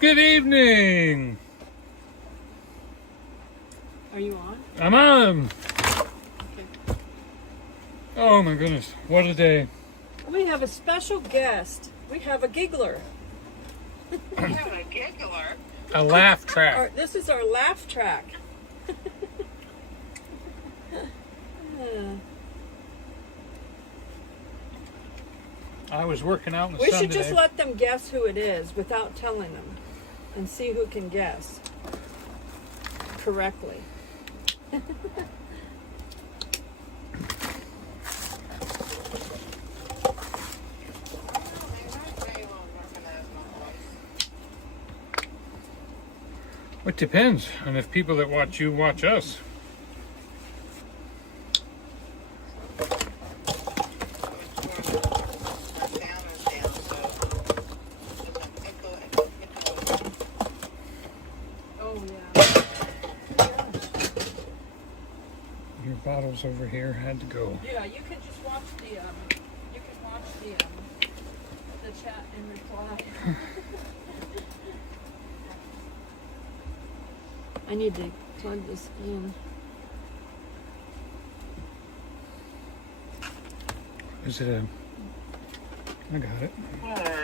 Good evening. Are you on? I'm on. Okay. Oh my goodness, what a day. We have a special guest. We have a giggler. You have a giggler. A laugh track. This is our laugh track. I was working out in the We sun should today. just let them guess who it is without telling them and see who can guess correctly. It depends on if people that watch you watch us. Oh yeah. Your bottles over here had to go. Yeah, you can just watch the the chat and reply. I need to plug this in. Is it a... I got it.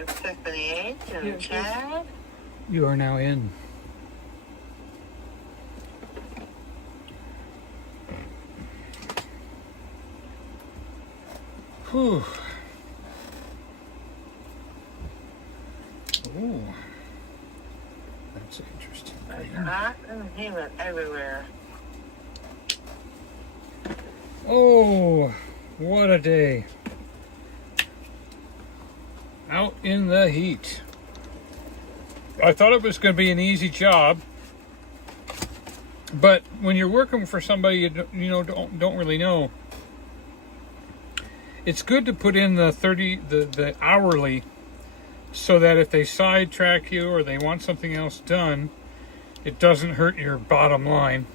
Tiffany Here, and Chad. You are now in. Whew. Oh. That's interesting. Hot and humid everywhere. Oh, what a day. Out in the heat. I thought it was going to be an easy job. But when you're working for somebody don't really know, it's good to put in the hourly, so that if they sidetrack you or they want something else done, it doesn't hurt your bottom line.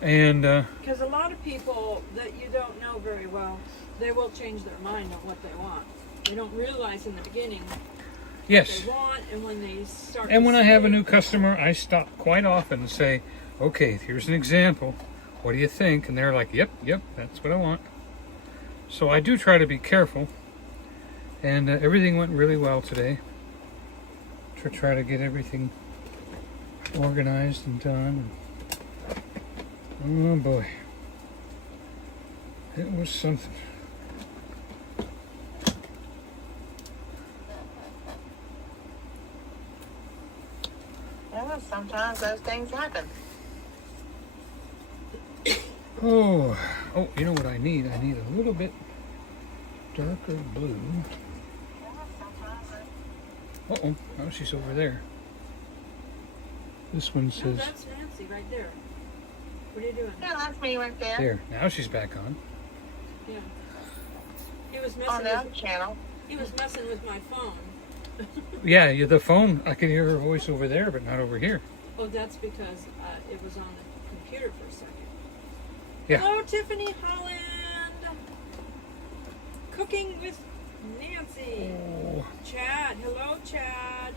And Because a lot of people that you don't know very well, they will change their mind on what they want. They don't realize in the beginning what yes. they want, and when they start. And when I have a see- new customer, I stop quite often and say, okay, here's an example. What do you think? And they're like, yep, that's what I want. So I do try to be careful. And everything went really well today. To try to get everything organized and done. Oh boy. It was something. Yeah, sometimes those things happen. Oh, you know what I need? I need a little bit darker blue. Uh-oh, now she's over there. This one No, says, that's Nancy right there. What are you doing? Yeah, that's me right there. there, now she's back on. Yeah. He was On messing the other with. channel. He was messing with my phone. Yeah, the phone, I can hear her voice over there, but not over here. Oh, that's because it was on the computer for a second. Yeah. Hello, Tiffany Holland. Cooking with Nancy. Oh, Chad. Hello, Chad.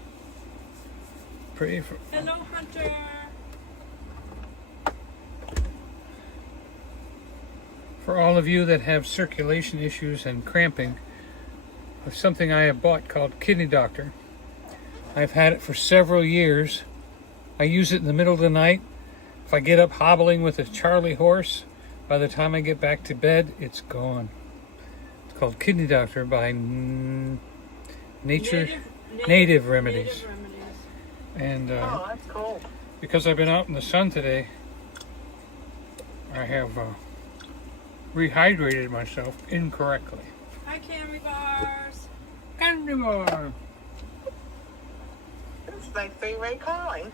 pray for... Hello, Hunter. For all of you that have circulation issues and cramping, of something I have bought called Kidney Doctor. I've had it for several years. I use it in the middle of the night. If I get up hobbling with a Charlie horse, by the time I get back to bed, it's gone. It's called Kidney Doctor by Native Remedies. Native Remedies. And Oh, that's cool. because I've been out in the sun today, I have rehydrated myself incorrectly. Hi, Candy Bars. Candy bar. It's like three-way calling.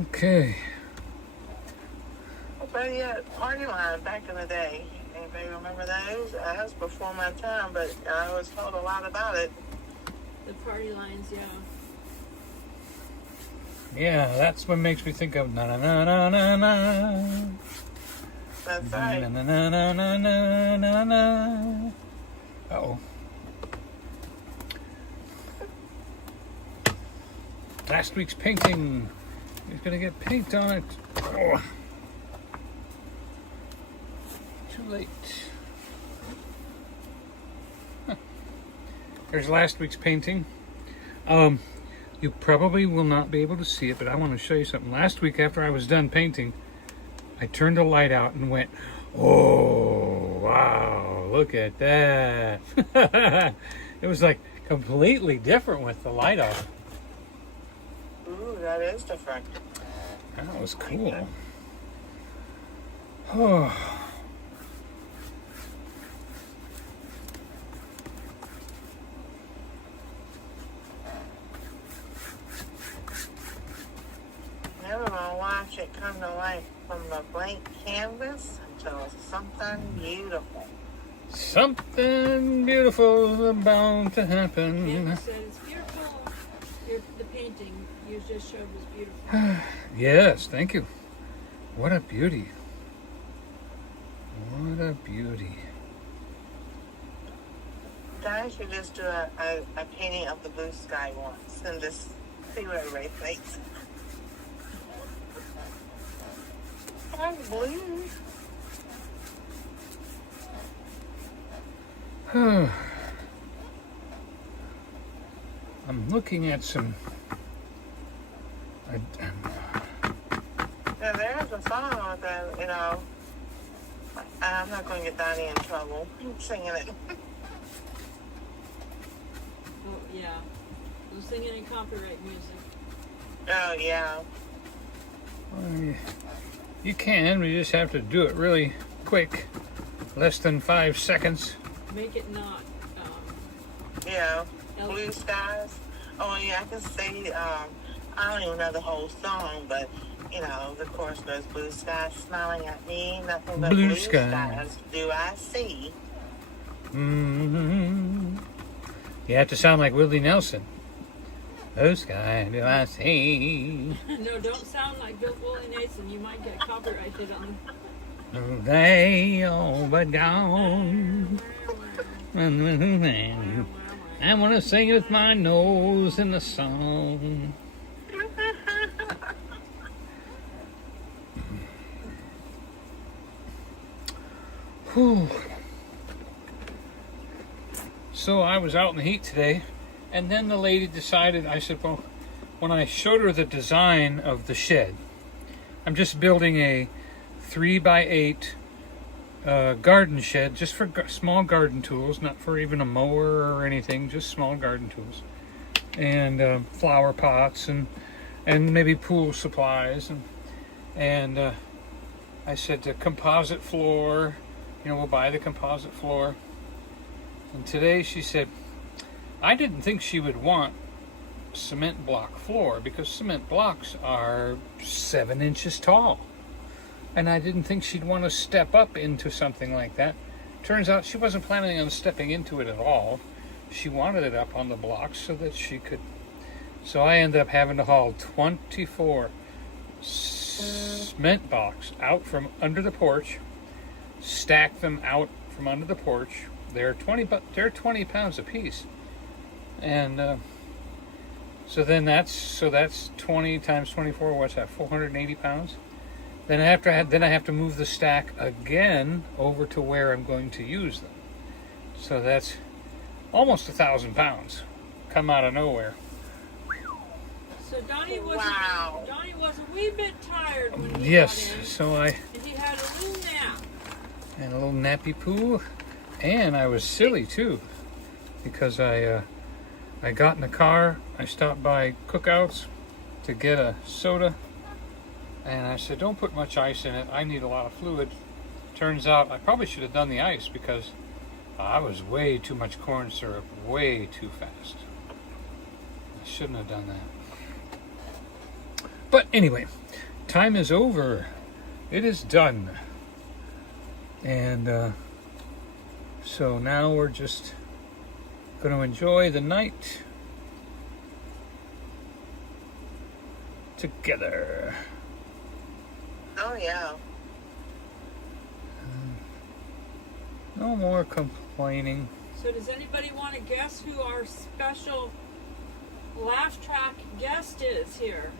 Okay. But yeah, party line back in the day. Anybody remember those? That was before my time, but I was told a lot about it. The party lines, yeah. Yeah, that's what makes me think of na na na na na na. That's right. Na na na na na na na na. Uh-oh. Last week's painting is gonna get paint on it. Oh. Too late. Huh. There's last week's painting. You probably will not be able to see it, but I want to show you something. Last week, after I was done painting, I turned the light out and went, "Oh, wow, look at that." It was like completely different with the light off. Ooh, that is different. That was cool. Oh. Never gonna watch it come to life from the blank canvas until something beautiful. Something beautiful is about to happen. Kim said it's beautiful. The painting you just showed was beautiful. Yes, thank you. What a beauty. What a beauty. I should just do a painting of the blue sky once and just see what everybody thinks. I'm blue. I'm looking at some. Yeah, there's a song with that, you know. I'm not going to get Donny in trouble singing it. Oh yeah, no singing any copyright music. Oh, yeah. You can, but you just have to do it really quick. Less than 5 seconds. Make it not. Yeah. Elf. Blue skies. Oh, yeah, I can say, I don't even know the whole song, but, you know, the chorus goes, blue skies smiling at me, nothing but Blue blue skies. skies do I see. Mm-hmm. You have to sound like Willie Nelson. Blue sky do I see. No, don't sound like Bill Willie Nathan. You might get copyrighted on. They all but gone. I want to sing with my nose in the song. Whew. So I was out in the heat today, and then the lady decided, I said, well, when I showed her the design of the shed, I'm just building a 3x8 garden shed, just for small garden tools, not for even a mower or anything, just small garden tools, and flower pots and maybe pool supplies, and I said the composite floor, we'll buy the composite floor. And today she said, I didn't think she would want cement block floor because cement blocks are 7 inches tall. And I didn't think she'd want to step up into something like that. Turns out she wasn't planning on stepping into it at all. She wanted it up on the blocks so that she could. So I ended up having to haul 24 cement blocks out from under the porch, stack them out from under the porch. They're 20 pounds a piece. And so that's 20 times 24. What's that? 480 pounds. Then I have to move the stack again over to where I'm going to use them. So that's almost 1,000 pounds come out of nowhere. So Donny was Wow. Donny was a wee bit tired when he Yes, got in, so and he had a little nap. and a little nappy poo, and I was silly too, because I got in the car. I stopped by Cookouts to get a soda. And I said, don't put much ice in it. I need a lot of fluid. Turns out I probably should have done the ice because I was way too much corn syrup, way too fast. I shouldn't have done that. But anyway, time is over. It is done. And so now we're just going to enjoy the night together. Oh, yeah. No more complaining. So does anybody want to guess who our special laugh track guest is here?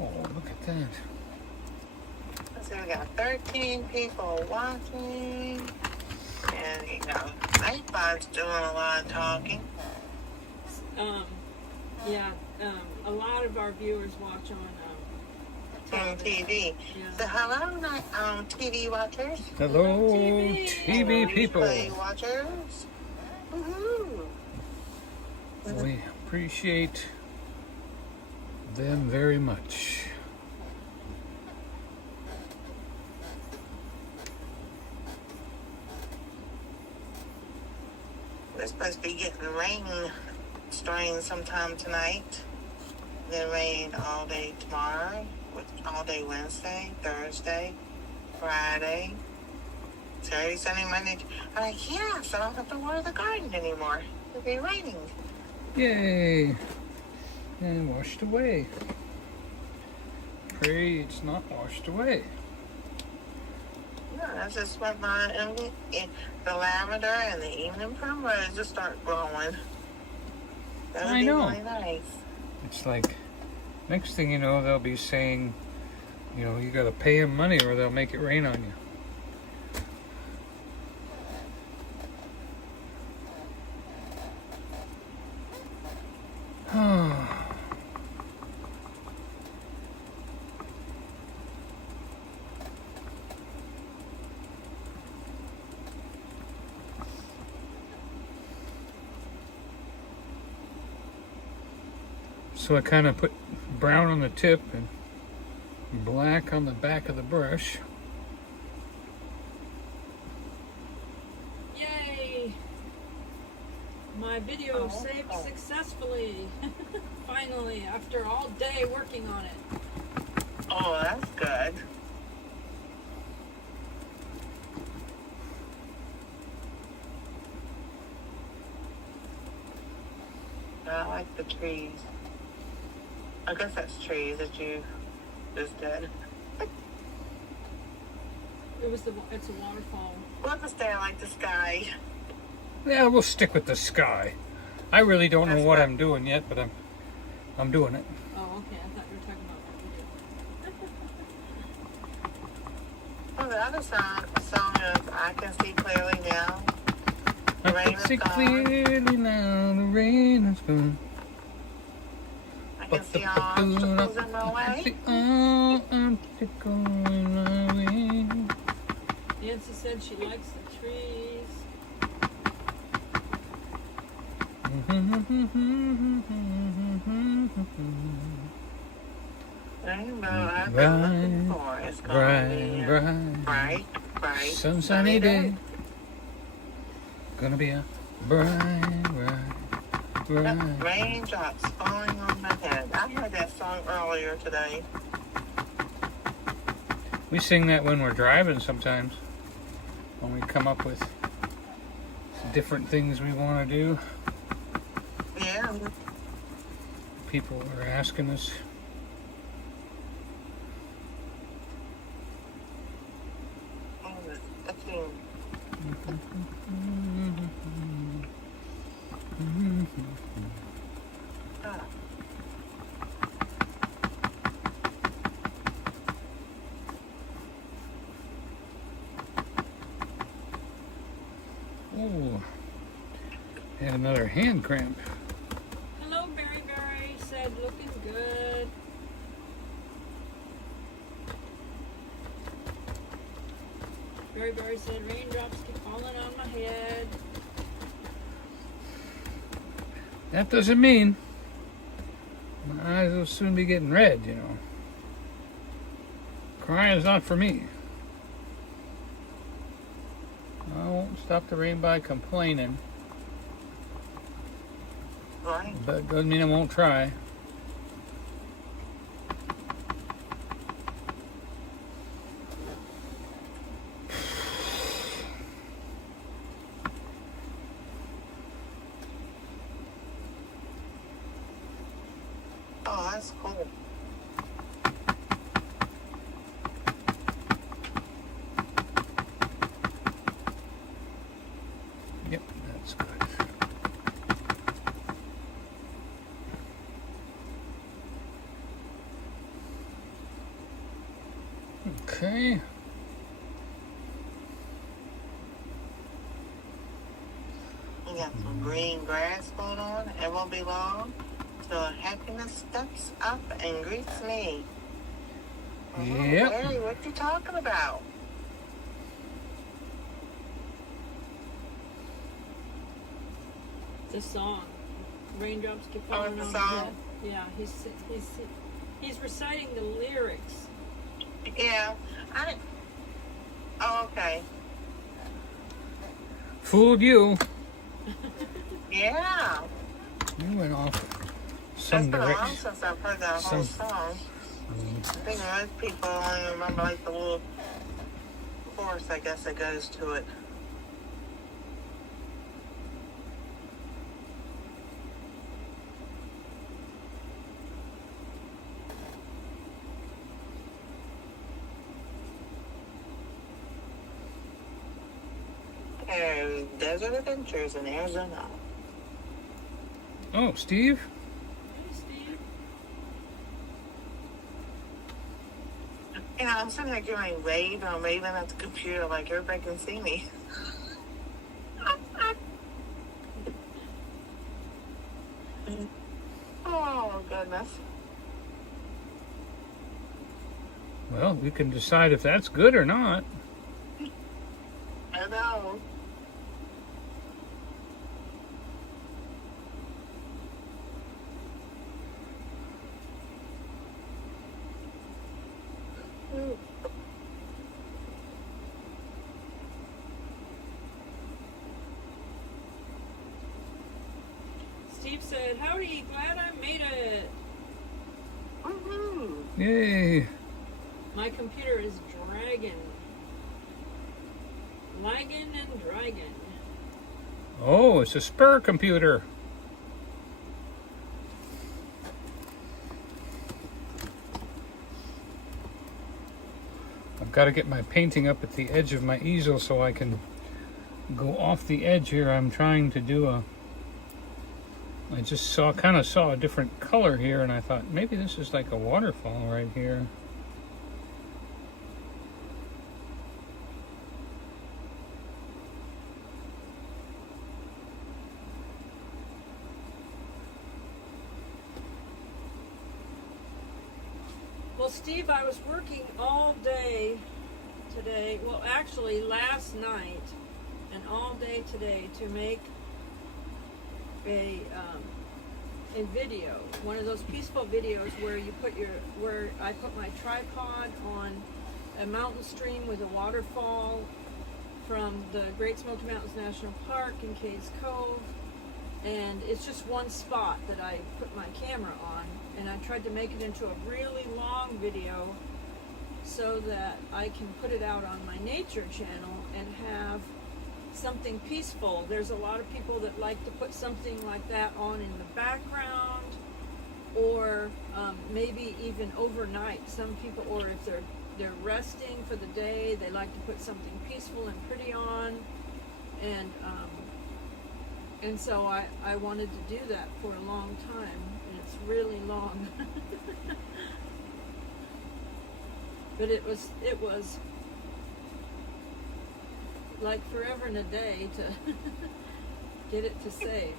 Oh, look at that. So we got 13 people watching. And, you know, Nightbot's doing a lot of talking. Yeah, a lot of our viewers watch on TV. Yeah. So hello, TV watchers. Hello, TV. TV people. Replay watchers. Woohoo! We appreciate them very much. We're supposed to be getting rain starting sometime tonight. Then rain all day tomorrow, with all day Wednesday, Thursday, Friday, Saturday, Sunday, Monday. I'm like, yeah, so I don't have to water the garden anymore. It'll be raining. Yay! And washed away. Pray it's not washed away. Yeah, I just want my the lavender and the evening primrose to start growing. That would I be know. really nice. It's like, next thing you know, they'll be saying, you know, you gotta pay them money or they'll make it rain on you. So I kind of put brown on the tip and black on the back of the brush. Yay! My video saved successfully. Finally, after all day working on it. Oh, that's good. I like the trees. I guess that's trees that you just did. It's a waterfall. We'll just stay like the sky. Yeah, we'll stick with the sky. I really don't know That's what fine. I'm doing yet, but I'm doing it. Oh, okay. I thought you were talking about what we did. Well, the other song is I Can See Clearly Now. The I rain can is see gone. clearly now, the rain is gone. I can see all obstacles in my way. See all obstacles in my way. Nancy said she likes the trees. Rainbow, I've been looking for. It's gonna be a bright, sunny day. Gonna be a bright. Raindrops falling on my head. I heard that song earlier today. We sing that when we're driving sometimes. When we come up with different things we want to do. Yeah. People are asking us. Oh, the tune. Ah. Oh, had another hand cramp. Hello, Berry Berry. Said looking good. Berry Berry said raindrops keep falling on my head. That doesn't mean my eyes will soon be getting red, you know. Crying's not for me. I won't stop the rain by complaining, Right. but doesn't mean I won't try. That's cool. Yep, that's good. Okay. We got some green grass going on. It won't be long till happiness steps up and greets me. Yep. Hey, what you talking about? It's a song. Raindrops keep Oh, falling it's a on song? my head. Yeah, he's reciting the lyrics. Yeah. Oh, okay. Fooled you. Yeah. You went off It's some been a long direction. since I've heard that whole song. I think most people only remember like the little chorus, I guess, that goes to it. There's Desert Adventures in Arizona. Oh, Steve? Hey, Steve. You know, I'm sitting there giving wave and I'm waving at the computer like everybody can see me. Oh, goodness. Well, we can decide if that's good or not. I know. Steve said, "Howdy, glad I made it." Woohoo. Yay. My computer is lagging and dragging. Oh, it's a spur computer. I've got to get my painting up at the edge of my easel so I can go off the edge here. I'm trying to do I just kind of saw a different color here, and I thought maybe this is like a waterfall right here. Well, Steve, I was working all day today. Well, actually, last night and all day today to make a video, one of those peaceful videos where you where I put my tripod on a mountain stream with a waterfall from the Great Smoky Mountains National Park in Cades Cove, and it's just one spot that I put my camera on, and I tried to make it into a really long video so that I can put it out on my nature channel and have something peaceful. There's a lot of people that like to put something like that on in the background, or maybe even overnight. Some people, or if they're resting for the day, they like to put something peaceful and pretty on, and so I wanted to do that for a long time, and it's really long. But it was like forever and a day to get it to save.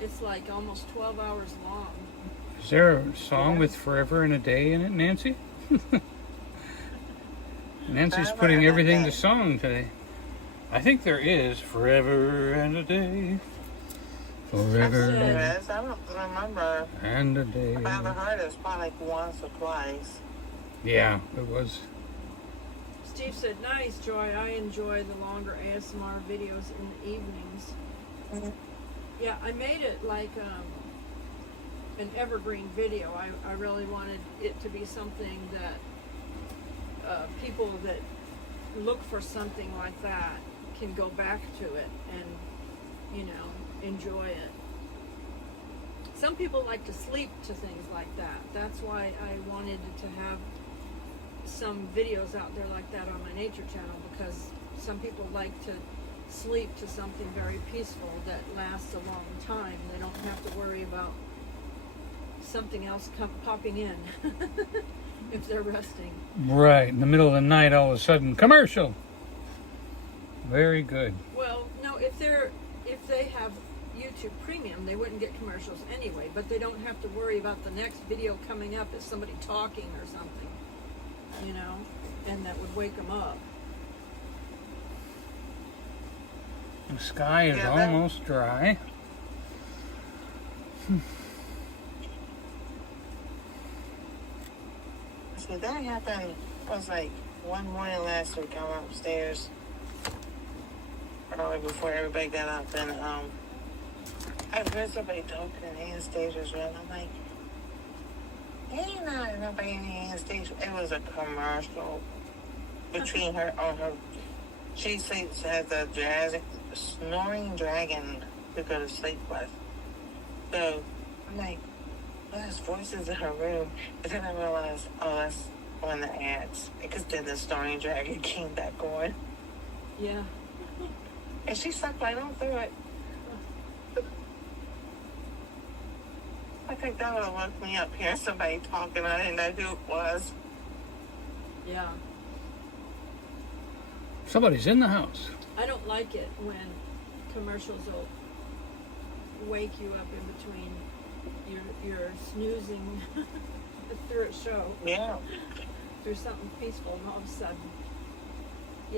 It's like almost 12 hours long. Is there a song with forever and a day in it, Nancy? Nancy's Forever putting and a everything day. to song today. I think there is forever and a day. Forever There is. I don't remember. and a day. If I ever heard it, it's probably like once or twice. Yeah, it was. Steve said, "Nice, Joy. I enjoy the longer ASMR videos in the evenings." Mm-hmm. Yeah, I made it like an evergreen video. I really wanted it to be something that people that look for something like that can go back to it and, enjoy it. some people like to sleep to things like that. That's why I wanted to have some videos out there like that on my nature channel, because some people like to sleep to something very peaceful that lasts a long time. They don't have to worry about something else popping in if they're resting. Right, in the middle of the night, all of a sudden, commercial. Very good. Well, no, if they have YouTube Premium, they wouldn't get commercials anyway, but they don't have to worry about the next video coming up as somebody talking or something, you know, and that would wake them up. The sky is almost dry. So that happened, it was like one morning last week. I went upstairs early before everybody got up, and I heard somebody talking in Anastasia's room. I'm like, ain't not nobody in Anastasia. It was a commercial between her on her. She sleeps as a snoring dragon to go to sleep with. So I'm like, well, there's voices in her room. But then I realized, oh, that's one of the ads. Because then the snoring dragon came back on. Yeah. And she slept right on through it. I think that would have woke me up hearing somebody talking. I didn't know who it was. Yeah. Somebody's in the house. I don't like it when commercials will wake you up in between your snoozing through a show. Yeah. There's something peaceful, and all of a sudden.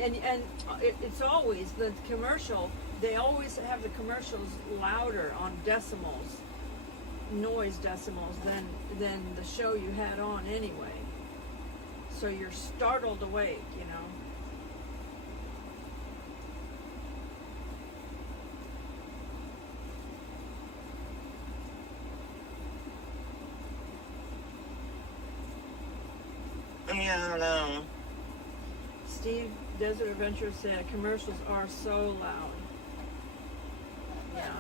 And it's always the commercial. They always have the commercials louder on decimals, noise decimals, than the show you had on anyway. So you're startled awake, you know. Yeah, I know. Steve Desert Adventure said commercials are so loud. Yeah.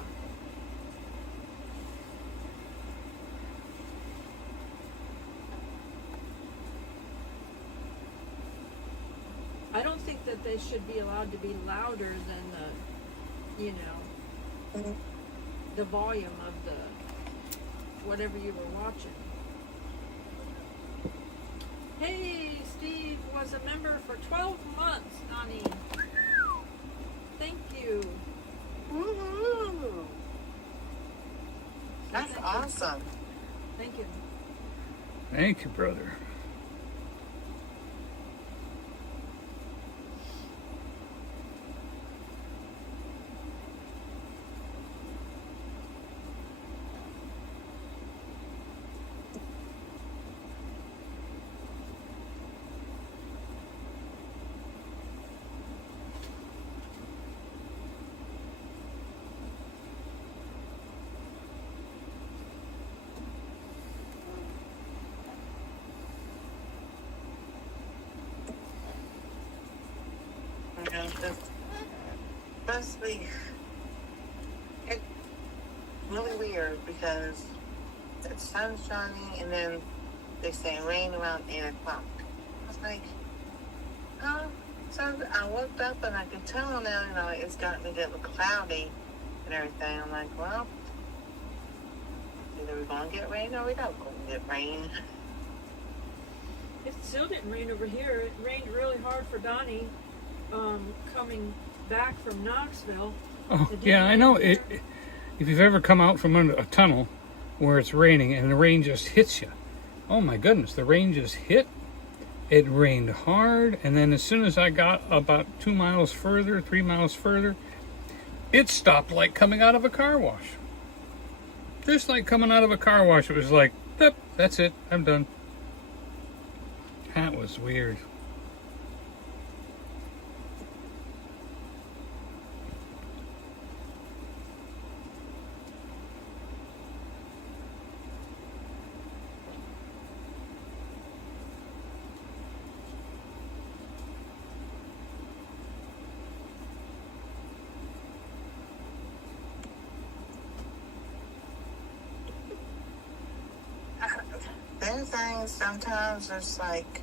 I don't think that they should be allowed to be louder than the, you know, the volume of the whatever you were watching. Hey, Steve was a member for 12 months, Donny. Thank you. Woohoo! That's awesome. Thank you. Thank you, brother. Mostly, it's really weird because the sun's shining and then they say rain around 8 o'clock. I was like, oh, so I woke up and I could tell now, you know, it's gotten a little cloudy and everything. I'm like, well, either we're going to get rain or we're not going to get rain. It still didn't rain over here. It rained really hard for Donnie coming back from Knoxville. Oh, yeah, I know. If you've ever come out from under a tunnel where it's raining and the rain just hits you, oh my goodness, the rain just hit. It rained hard, and then as soon as I got about 2 miles further, 3 miles further, it stopped like coming out of a car wash. Just like coming out of a car wash. It was like, yep, that's it, I'm done. That was weird. There's things sometimes it's like,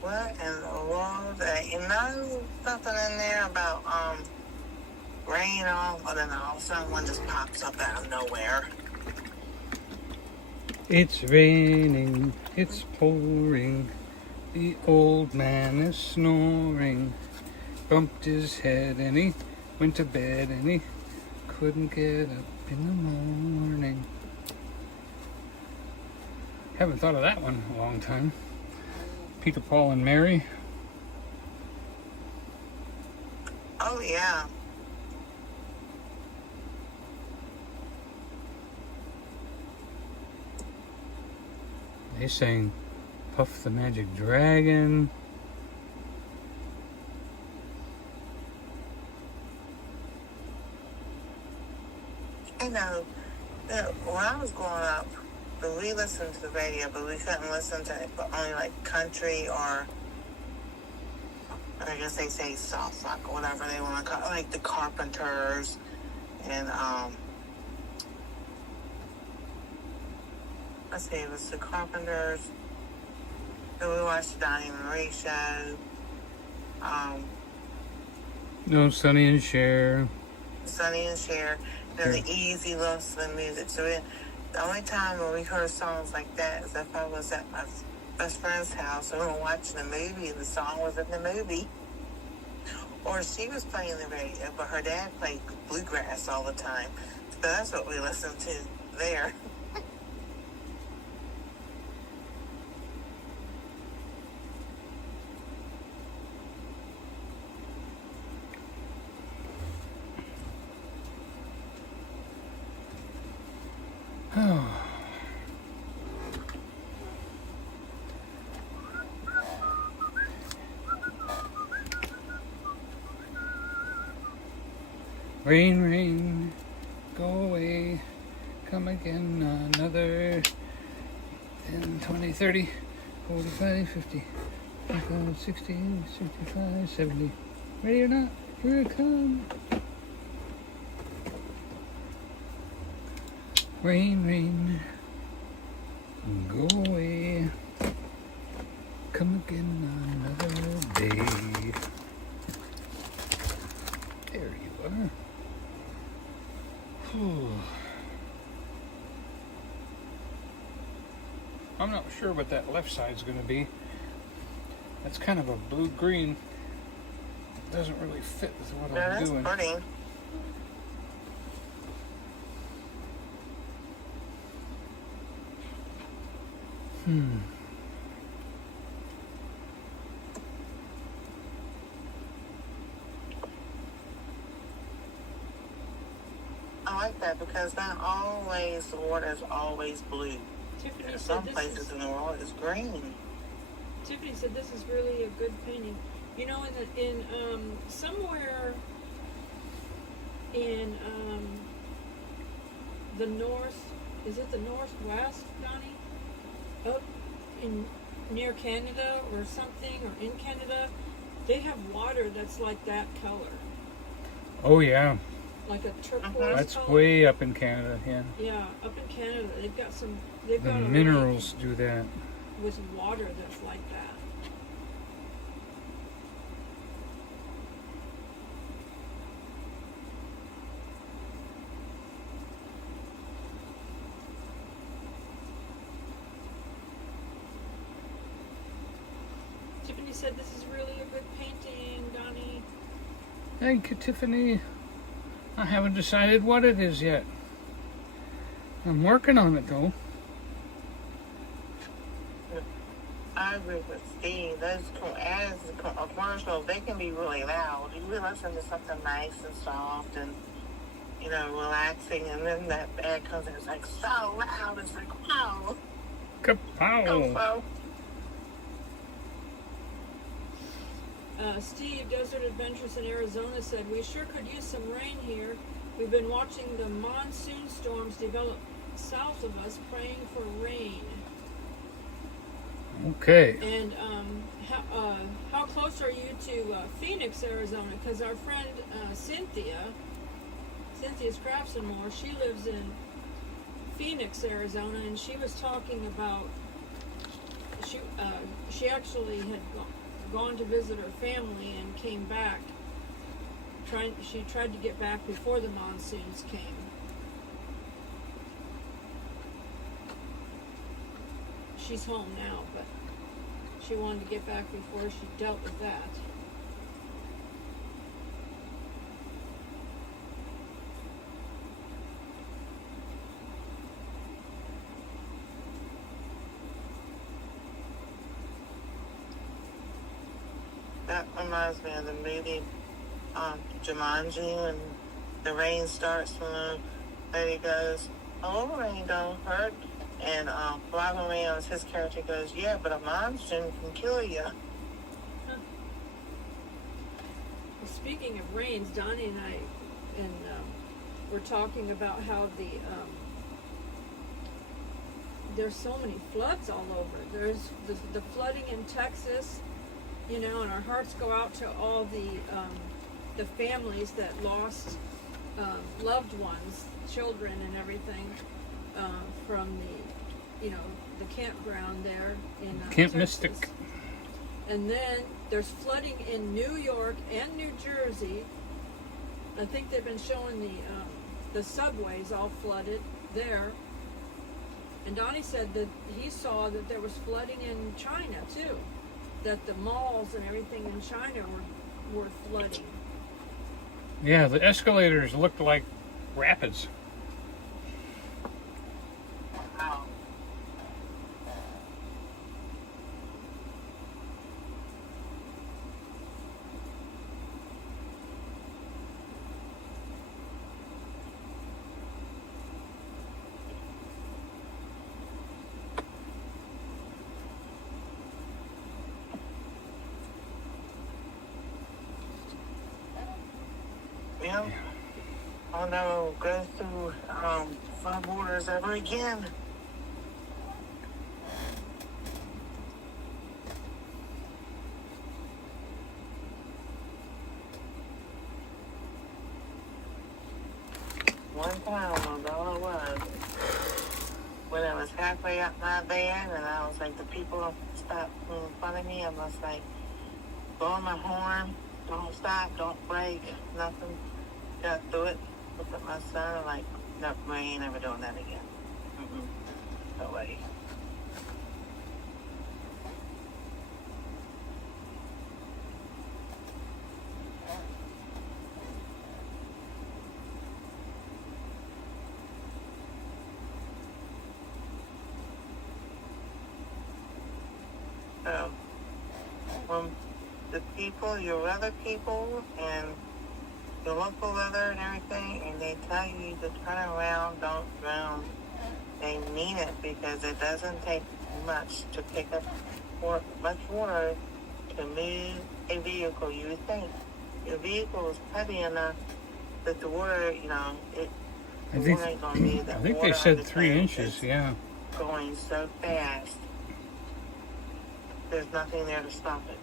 what in the world? You know, something in there about rain off, and then all of a sudden one just pops up out of nowhere. It's raining, it's pouring, the old man is snoring. Bumped his head and he went to bed and he couldn't get up in the morning. Haven't thought of that one in a long time. Peter, Paul, and Mary. Oh, yeah. They sang Puff the Magic Dragon. You know, when I was growing up, we listened to the radio, but we couldn't listen to it, but only like country or I guess they say soft rock or whatever they want to call it, like the Carpenters and let's see, it was the Carpenters. So we watched the Donny and Marie show. No, Sonny and Cher. Sonny and Cher. The easy listening music. So the only time when we heard songs like that is if I was at my best friend's house and we were watching a movie and the song was in the movie. Or she was playing the radio, but her dad played bluegrass all the time. So that's what we listened to there. Rain, rain, go away, come again another 10, 20, 30, 45, 50, 55, 60, 65, 70. Ready or not, here it comes. Rain, rain, go away, come again another day. There you are. I'm not sure what that left side's going to be. That's kind of a blue-green. Doesn't really fit with what I'm doing. That's pretty. I like that because not always the water is always blue. Tiffany said Some this places is, in the world is green. Tiffany said this is really a good painting. You know, in somewhere in the north, is it the northwest, Donnie? Up in near Canada or something, or in Canada, they have water that's like that color, Oh yeah, like a turquoise that's color. way up in Canada. Yeah, Yeah, up in Canada, they've got some. They've the got a minerals do that. lake with water that's like that. Tiffany said this is really a good painting, Donnie. Thank you, Tiffany. I haven't decided what it is yet. I'm working on it though. I agree with Steve. Those ads, commercials, they can be really loud. You listen to something nice and soft and, you know, relaxing, and then that ad comes in, it's like so loud. It's like, wow. Kapow! So, Steve, Desert Adventures in Arizona, said, we sure could use some rain here. We've been watching the monsoon storms develop south of us, praying for rain. Okay. And how close are you to Phoenix, Arizona? Because our friend Cynthia Crafts and More, she lives in Phoenix, Arizona, and she was talking about she actually had gone to visit her family and came back. She tried to get back before the monsoons came. She's home now, but she wanted to get back before she dealt with that. That reminds me of the movie Jumanji, when the rain starts and the lady goes, "Oh, rain don't hurt." And Robin Williams, his character, goes, "Yeah, but a monsoon can kill you." Well, speaking of rains, Donnie and I were talking about how there's so many floods all over. There's the flooding in Texas, and our hearts go out to all the families that lost loved ones, children and everything, from the campground there in Camp Texas. Mystic. And then there's flooding in New York and New Jersey. I think they've been showing the subways all flooded there. And Donnie said that he saw that there was flooding in China too, that the malls and everything in China were flooding. Yeah, the escalators looked like rapids. Wow. Yeah. I'll never go through flood waters ever again. One time, was all it was. When I was halfway up my van, and I was like, the people stopped in front of me, I was like, blowing my horn, don't stop, don't brake, nothing. Got through it, looked at my son, and like, no, we ain't never doing that again. No way. So, when the people, your other people, and your local weather and everything, and they tell you to turn around, don't drown, they mean it, because it doesn't take much to pick up much water to move a vehicle. You would think your vehicle is heavy enough that the water, I think, water ain't gonna move. I think they said 3 inches, yeah. Going so fast, there's nothing there to stop it.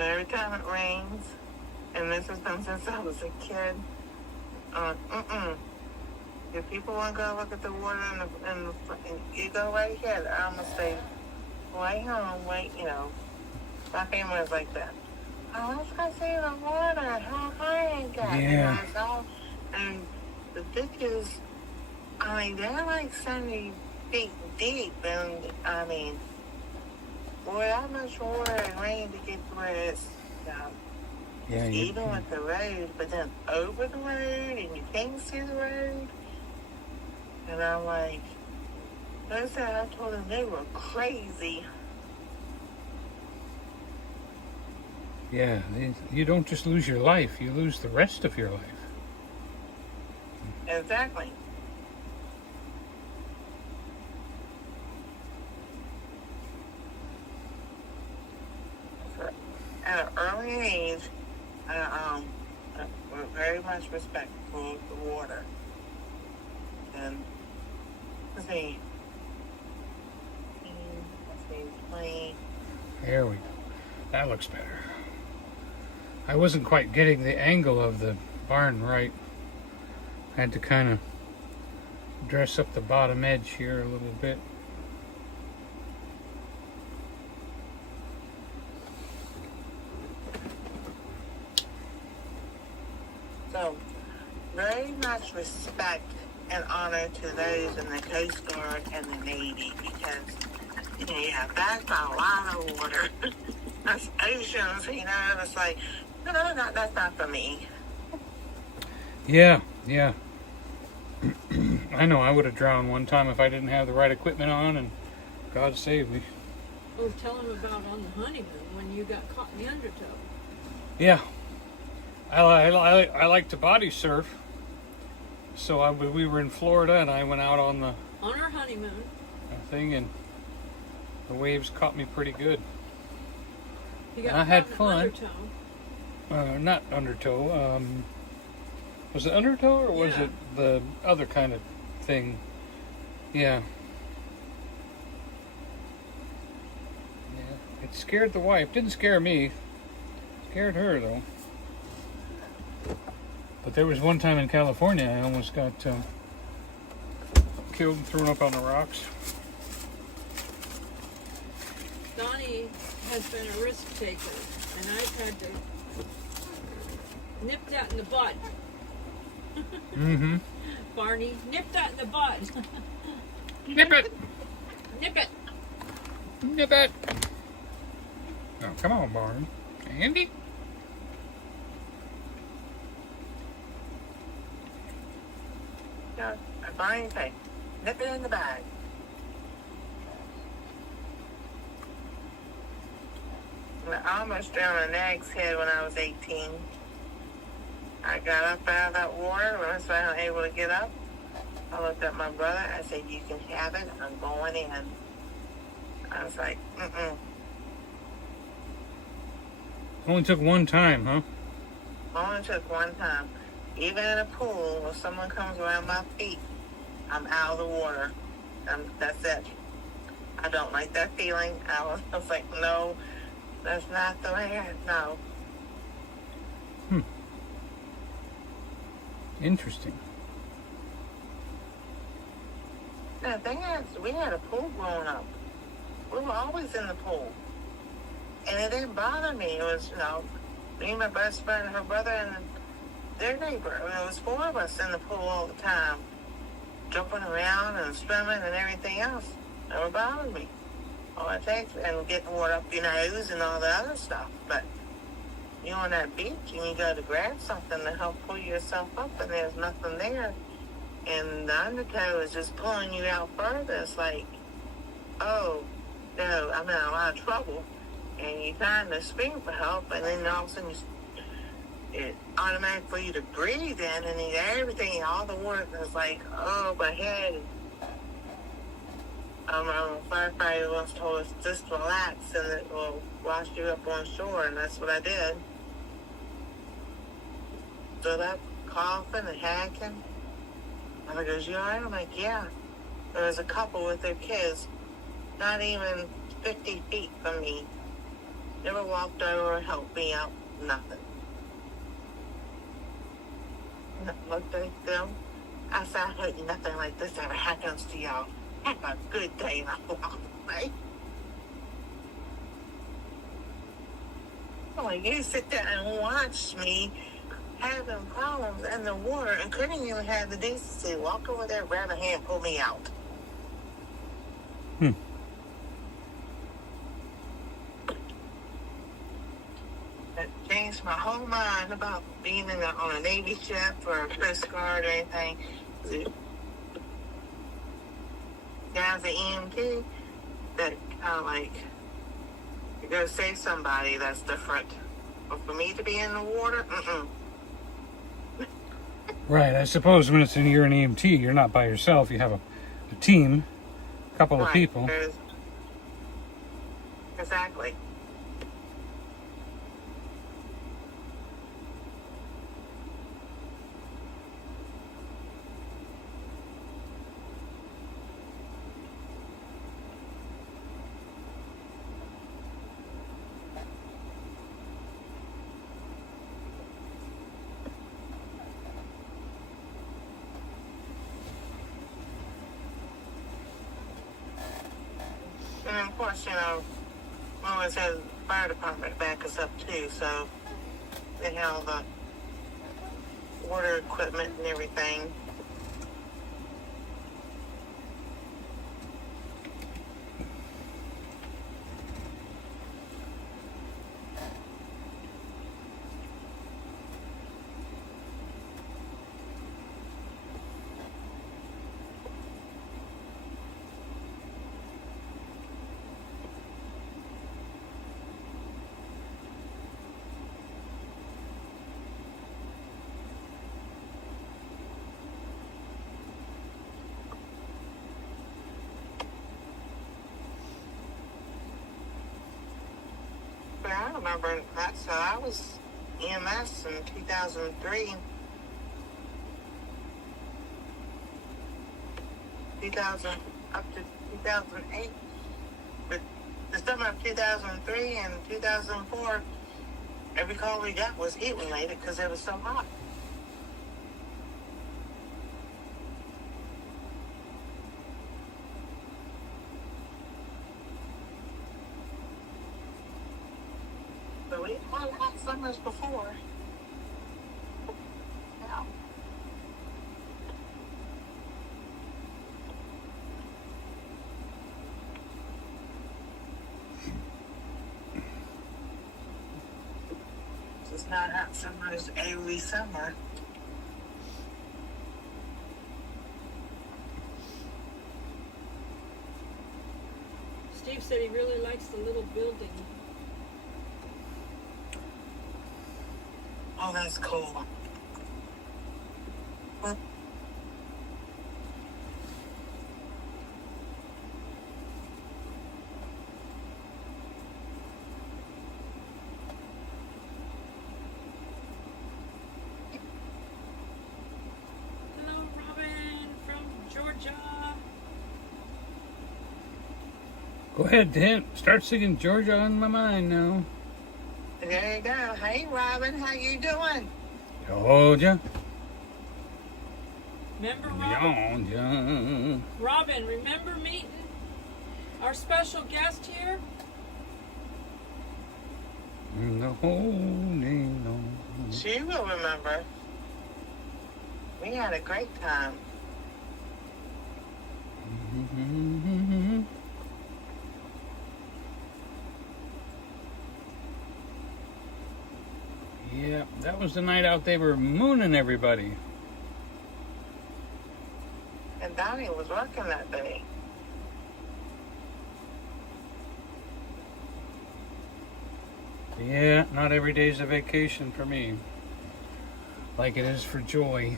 Every time it rains, and this has been since I was a kid, if people want to go look at the water and you go right ahead, I'm going to say, wait home, my family was like that. Oh, let's go see the water, how high it got. Yeah. And the ditches, they're like 70 feet deep, and boy, that much water and rain to get to where it's even with the road, but then over the road, and you can't see the road. And I'm like, I told them they were crazy. Yeah, you don't just lose your life, you lose the rest of your life. Exactly. young age, we're very much respectful of the water. And let's see, clean. There we go. That looks better. I wasn't quite getting the angle of the barn right. I had to kind of dress up the bottom edge here a little bit. So, very much respect and honor to those in the Coast Guard and the Navy because, that's a lot of water. That's oceans, it's like, no, that's not for me. Yeah. I know I would have drowned one time if I didn't have the right equipment on, and God save me. Oh, tell them about on the honeymoon when you got caught in the undertow. Yeah. I like to body surf. So we were in Florida, and I went out on our honeymoon thing, and the waves caught me pretty good. You got I had fun. Undertow. Not undertow. Was it undertow or was it the other kind of thing? Yeah. It scared the wife. Didn't scare me. Scared her though. But there was one time in California I almost got killed and thrown up on the rocks. Donnie has been a risk taker, and I've had to nip that in the bud. Mm-hmm. Barney, nip that in the bud. Nip it! Nip it! Nip it! Oh, come on, Barney. Andy? No, I buy anything. Nip it in the bag. I almost drowned an egg's head when I was 18. I got up out of that water. When I was finally able to get up, I looked at my brother. I said, "You can have it. I'm going in." I was like, Only took one time, huh? Only took one time. Even in a pool, when someone comes around my feet, I'm out of the water. That's it. I don't like that feeling. I was like, no, that's not the way. No. Interesting. The thing is, we had a pool growing up. We were always in the pool. And it didn't bother me. It was, me, my best friend, her brother, and their neighbor. It was 4 of us in the pool all the time, jumping around and swimming and everything else. Never bothered me. All it takes, and getting water up your nose and all the other stuff. But you're on that beach and you go to grab something to help pull yourself up, and there's nothing there. And the undertow is just pulling you out further. It's like, oh, no, I'm in a lot of trouble. And you're trying to scream for help, and then all of a sudden it automatic for you to breathe in, and everything, all the water is like, oh, my head. A firefighter once told us, just relax, and it will wash you up on shore, and that's what I did. Stood up, coughing and hacking. And I goes, "You all right?" I'm like, "Yeah." There was a couple with their kids, not even 50 feet from me. Never walked over or helped me out, nothing. Looked at them. I said, "I hope nothing like this ever happens to y'all. Have a good day," and I walked away. I'm like, you sit there and watch me having problems in the water and couldn't even have the decency to walk over there, grab a hand, pull me out. It changed my whole mind about being on a Navy ship or a Coast Guard or anything. As an EMT, that kind of like, you go save somebody, that's different. But for me to be in the water, Right. I suppose when you're an EMT, you're not by yourself. You have a team, a couple of people. Exactly. course, we always have the fire department back us up too, so they have all the water equipment and everything. But I remember so I was EMS in 2003, 2000 up to 2008. But the summer of 2003 and 2004, every call we got was heat related because it was so hot. But we had hot summers before. Yeah. It's not hot summers every summer. Steve said he really likes the little building. Oh, that's cool. Well, Hello, Robin from Georgia. Go ahead, Dan. Start singing Georgia on my mind now. there you go. Hey, Robin, how you doing? Georgia. Remember, Robin? Georgia. Robin, remember meeting our special guest here? In the holding on. She will remember. We had a great time. Yeah, that was the night out they were mooning everybody. And Donny was working that day. Yeah, not every day's a vacation for me. Like it is for Joy.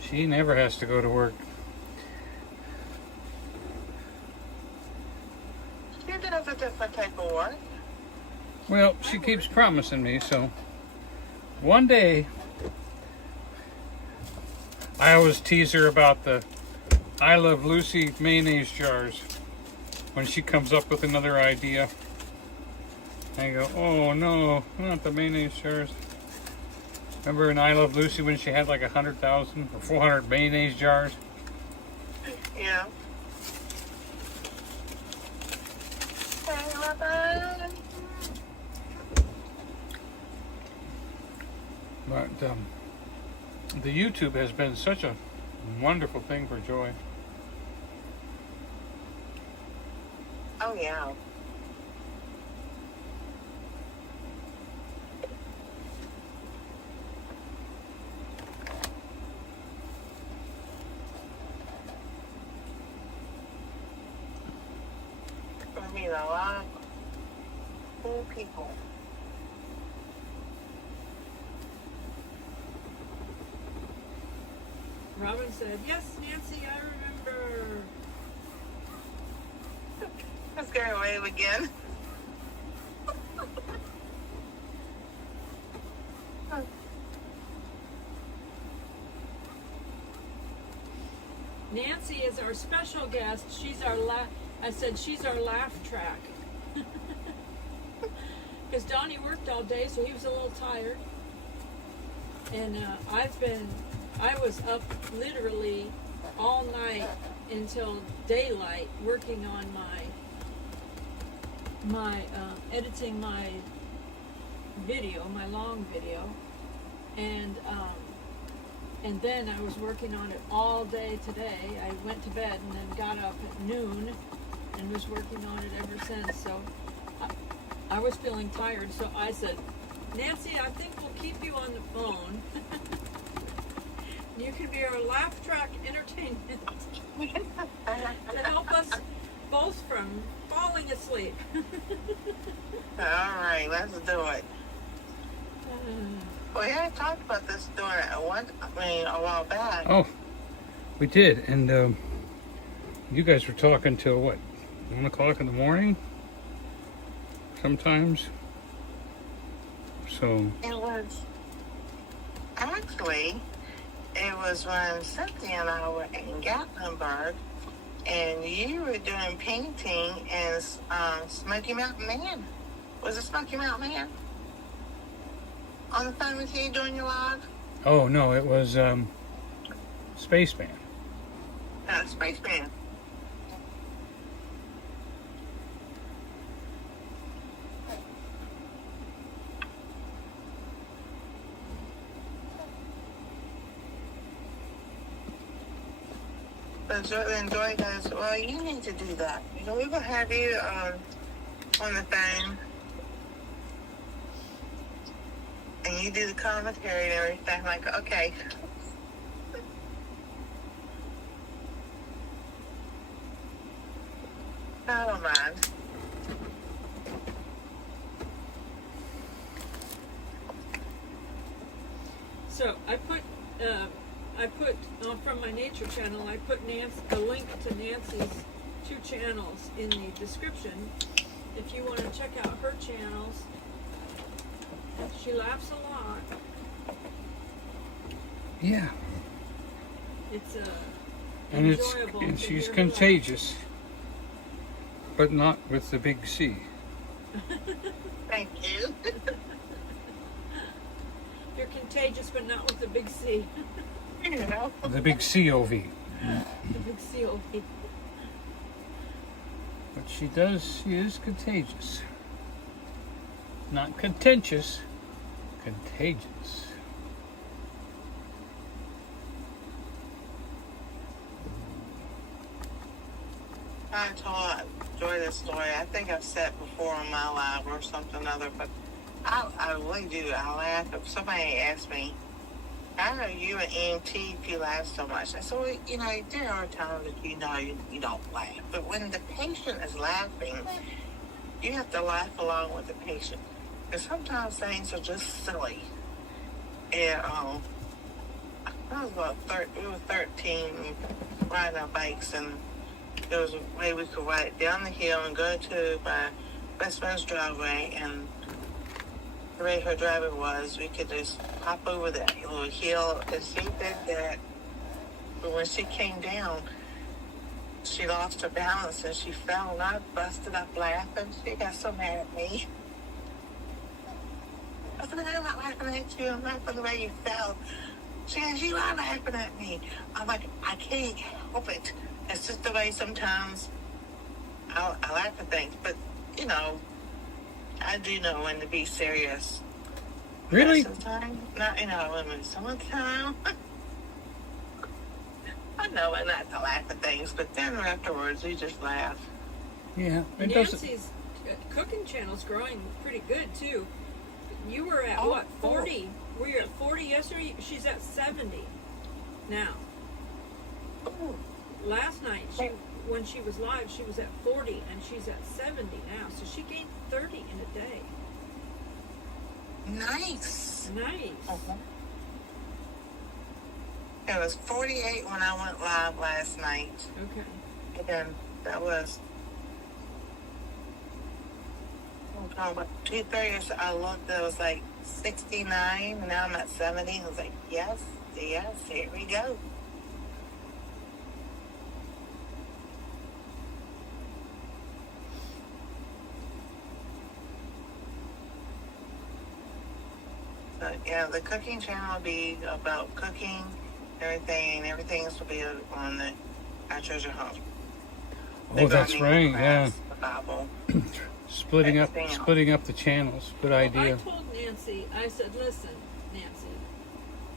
She never has to go to work. She does a different type of work. Well, she keeps promising me, so one day I always tease her about the I Love Lucy mayonnaise jars when she comes up with another idea. I go, oh no, not the mayonnaise jars. Remember in I Love Lucy when she had like 100,000 or 400 mayonnaise jars? Yeah. Hey, Robin. But the YouTube has been such a wonderful thing for Joy. Oh, yeah. I mean, a lot of cool people. Robin said, yes, Nancy, I remember. Let's go away again. Nancy is our special guest. She's our I said she's our laugh track. Because Donnie worked all day, so he was a little tired. And I was up literally all night until daylight working on editing my video, my long video, and then I was working on it all day today. I went to bed and then got up at noon and was working on it ever since. So I was feeling tired, so I said, Nancy, I think we'll keep you on the phone. You can be our laugh track entertainment to help us both from falling asleep. All right, let's do it. Well, yeah, I talked about this doing it a while back. Oh, we did, and you guys were talking till what, 1 o'clock in the morning? Sometimes. So. It was when Cynthia and I were in Gatlinburg, and you were doing painting and Smoky Mountain Man. Was it Smoky Mountain Man? On the phone with you doing your live? Oh no, it was Spaceman. Spaceman. Then Joy goes, well, you need to do that. You know, we will have you on the phone, and you do the commentary and everything. I'm like, okay. I don't mind. So I put from my nature channel, I put a link to Nancy's 2 channels in the description. If you want to check out her channels, she laughs a lot. Yeah. It's enjoyable. And she's contagious, but not with the big C. Thank you. You're contagious, but not with the big C. You know. The big COV. The big COV. But she is contagious. Not contentious, contagious. I told Joy this story. I think I've said it before on my live or something other, but I really do. I laugh. If somebody asks me, how are you an EMT if you laugh so much? I said, well, you know, there are times that you don't laugh. But when the patient is laughing, you have to laugh along with the patient. And sometimes things are just silly. And I was we were 13 riding our bikes, and there was a way we could ride down the hill and go to my best friend's driveway, and the way her driveway was, we could just hop over that little hill, and she did that. But when she came down, she lost her balance and she fell, and I busted up laughing. She got so mad at me. I said, I'm not laughing at you, I'm laughing the way you fell. She goes, you are laughing at me. I'm like, I can't help it. It's just the way sometimes I laugh at things, but you know, I do know when to be serious. Really? Sometimes, not when summertime. I know when not to laugh at things, but then afterwards we just laugh. Yeah, it Nancy's cooking channel's growing pretty good too. You were at what, 40? Were you at 40 yesterday? She's at 70 now. Ooh. Last night, when she was live, she was at 40, and she's at 70 now. So she gained 30 in a day. Nice. Nice. Uh-huh. It was 48 when I went live last night. Okay. And then that was 2:30. So I looked, it was like 69, and now I'm at 70. I was like, yes, here we go. So Yeah, the cooking channel will be about cooking, everything. Everything else will be on the Our Treasure Home. Oh, that's right. Yeah, The Bible, splitting up everything else. splitting up the channels. Good Well, idea. I told Nancy, I said, listen, Nancy,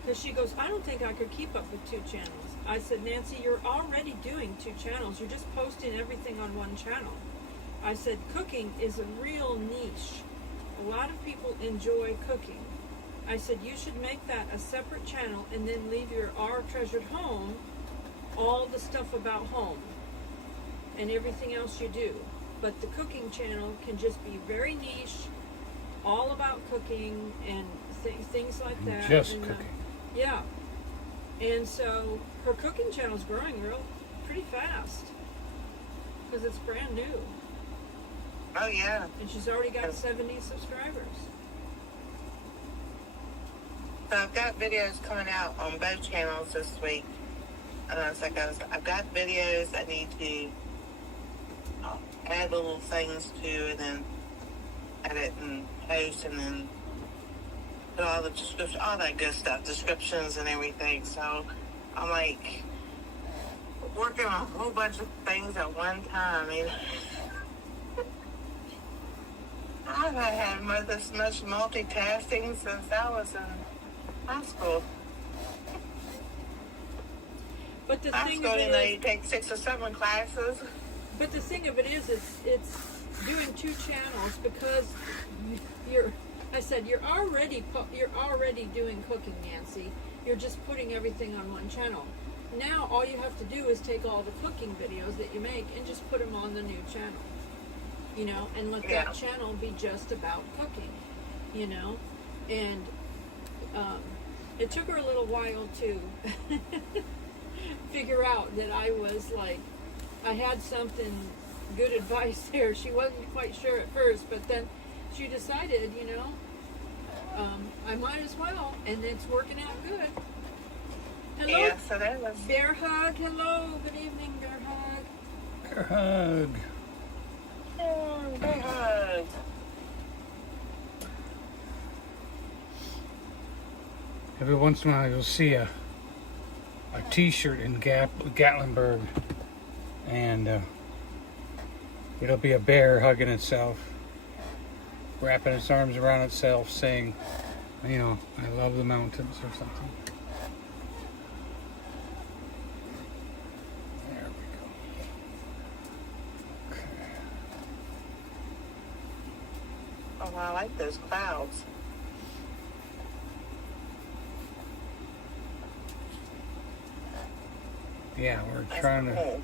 because she goes, I don't think I could keep up with 2 channels. I said, Nancy, you're already doing 2 channels. You're just posting everything on 1 channel. I said, cooking is a real niche. A lot of people enjoy cooking. I said, you should make that a separate channel and then leave your Our Treasured Home, all the stuff about home and everything else you do. But the cooking channel can just be very niche, all about cooking and things like that. Just and, cooking. Yeah. And so her cooking channel's growing pretty fast because it's brand new. Oh, yeah. And she's already got 70 subscribers. So I've got videos coming out on both channels this week. I've got videos I need to add little things to, and then edit and post, and then put all the description, all that good stuff, descriptions and everything. So I'm like working on a whole bunch of things at one time. I mean, I've not had this much multitasking since I was in high school. But the High thing school, of you know, it you is, take 6 or 7 classes. but the thing of it is, it's doing 2 channels because I said you're already doing cooking, Nancy. You're just putting everything on 1 channel. Now all you have to do is take all the cooking videos that you make and just put them on the new channel. You know, and let that channel be just about cooking. You know, and it took her a little while to figure out that I was like, I had something good advice there. She wasn't quite sure at first, but then she decided, you know, I might as well, and it's working out good. Hello, Yeah, so that was Bear Hug. Hello, good evening, Bear Hug. Bear hug. big hugs. Every once in a while, you'll see a T-shirt in Gatlinburg, and it'll be a bear hugging itself, wrapping its arms around itself, saying, you know, I love the mountains or something. There we go. Okay. Oh, I like those clouds. Yeah, we're That's trying to. cool.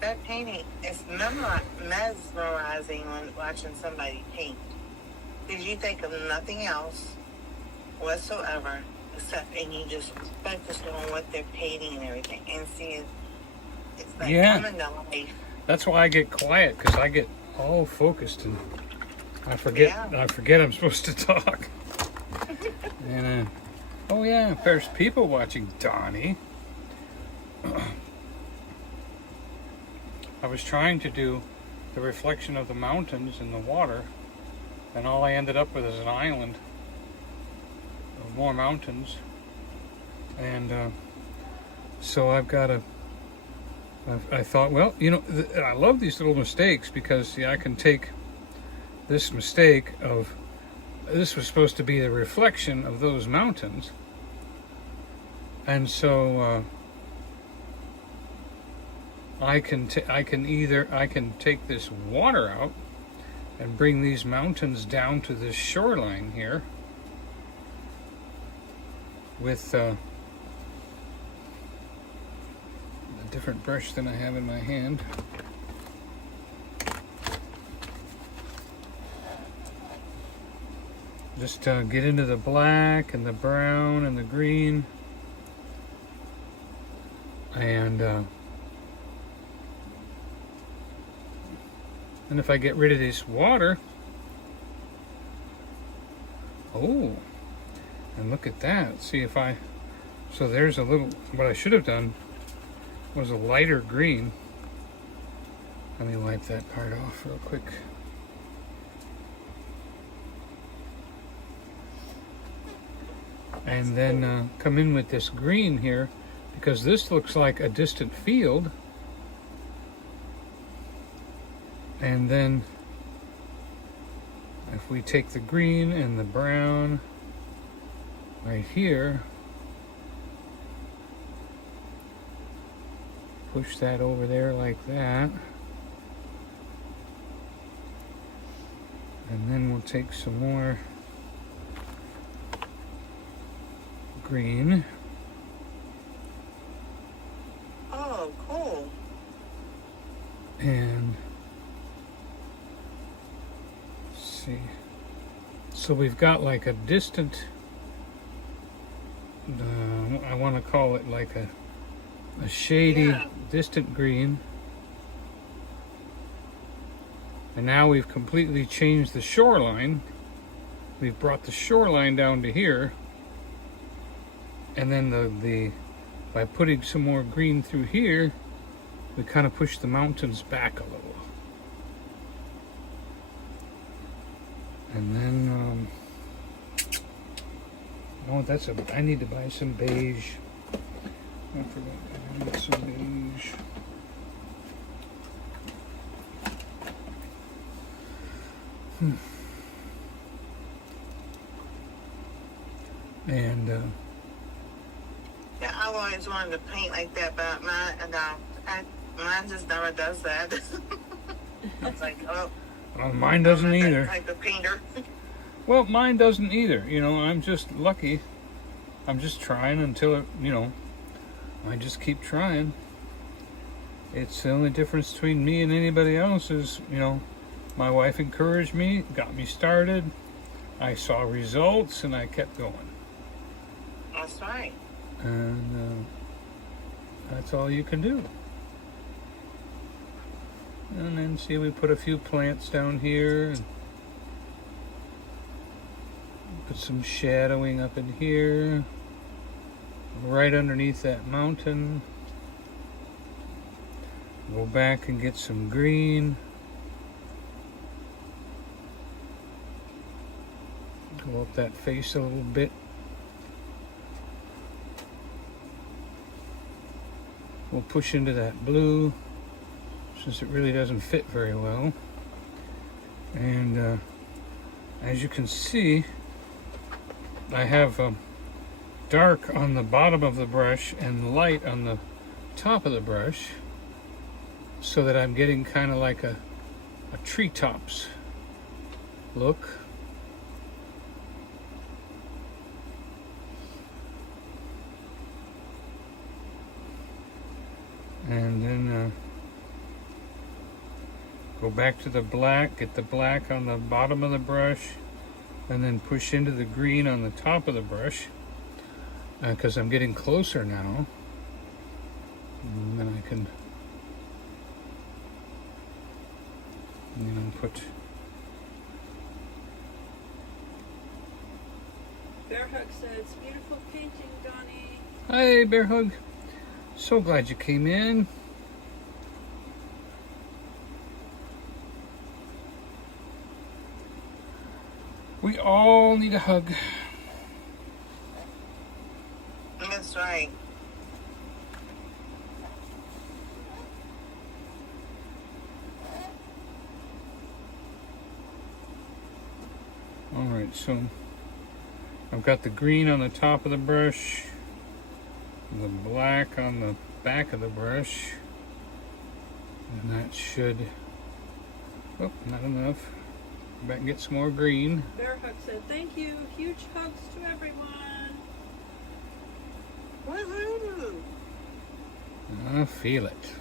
That painting is mesmerizing when watching somebody paint. Because you think of nothing else whatsoever except, and you just focus on what they're painting and everything, and see it's like coming to life. That's why I get quiet, because I get all focused and I forget. Yeah. I forget I'm supposed to talk. And oh yeah, there's people watching Donny. I was trying to do the reflection of the mountains in the water, and all I ended up with is an island of more mountains. And so I've got to. I thought, well, you know, I love these little mistakes because I can take this mistake of this was supposed to be the reflection of those mountains, and so I can take this water out and bring these mountains down to this shoreline here with a different brush than I have in my hand. Just get into the black and the brown and the green, and if I get rid of this water, Oh, and look at that. See if I, so there's a little, what I should have done was a lighter green. Let me wipe that part off real quick. And then come in with this green here, because this looks like a distant field. And then if we take the green and the brown right here, push that over there like that. And then we'll take some more green. Oh, cool. And let's see. So we've got like a distant, I want to call it like a shady, distant green. And now we've completely changed the shoreline. We've brought the shoreline down to here. And then the by putting some more green through here, we kind of push the mountains back a little. And then, oh, that's I need to buy some beige. I forgot, I need some beige. And Yeah, I've always wanted to paint like that, but mine just never does that. It's like, oh, well, mine doesn't I'm not that either. type of painter. Well, mine doesn't either. You know, I'm just lucky. I'm just trying until it, you know, I just keep trying. It's the only difference between me and anybody else is, you know, my wife encouraged me, got me started. I saw results and I kept going. That's right. And that's all you can do. And then see, we put a few plants down here and put some shadowing up in here, right underneath that mountain. Go back and get some green. Go up that face a little bit. We'll push into that blue, since it really doesn't fit very well. And as you can see, I have dark on the bottom of the brush and light on the top of the brush, so that I'm getting kind of like a treetops look. And then go back to the black, get the black on the bottom of the brush, and then push into the green on the top of the brush, because I'm getting closer now. And then I can, you know, put. Bear Hug says, beautiful painting, Donny. Hi, Bear Hug. So glad you came in. We all need a hug. That's right. All right, so I've got the green on the top of the brush, the black on the back of the brush, and that should, oh, not enough. Go back and get some more green. Bear Hug said, thank you. Huge hugs to everyone. Woohoo! I feel it.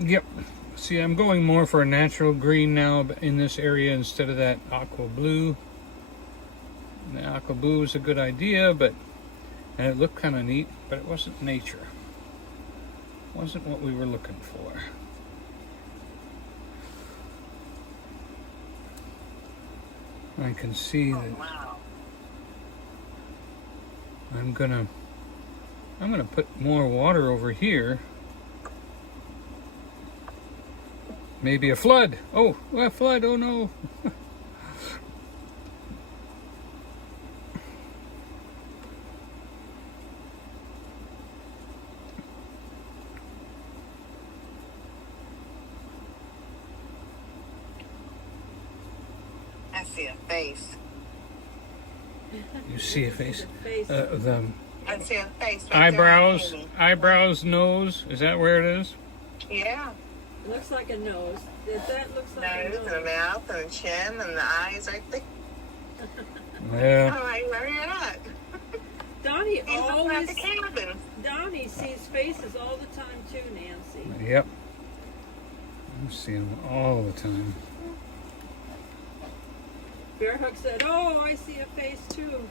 Yep. See, I'm going more for a natural green now in this area instead of that aqua blue. cockaboo is a good idea, and it looked kind of neat, but it wasn't nature. Wasn't what we were looking for. I can see Oh, that wow. I'm gonna put more water over here. Maybe a flood. Oh, a flood. Oh no. I see a face. You see a face. The face. The I see a face. Right eyebrows, there, Amy. eyebrows, nose. Is that where it is? Yeah. It looks like a nose. That looks like a Nose and nose. the mouth and the chin and the eyes right there. Yeah. I'm like, where you at? Donnie He's looking at always. the cabin. Donnie sees faces all the time too, Nancy. Yep. I'm seeing them all the time. Bear Hug said, "Oh, I see a face too."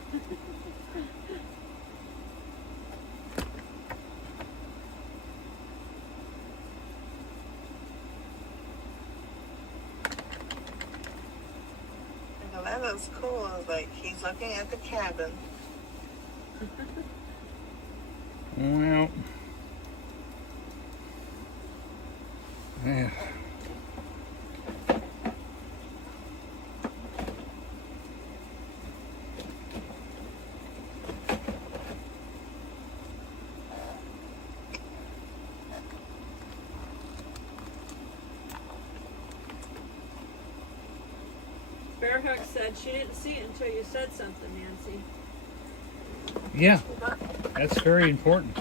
Well, that looks cool. It's like he's looking at the cabin. Well. Yeah. Bear Hug said she didn't see it until you said something, Nancy. Yeah. That's very important.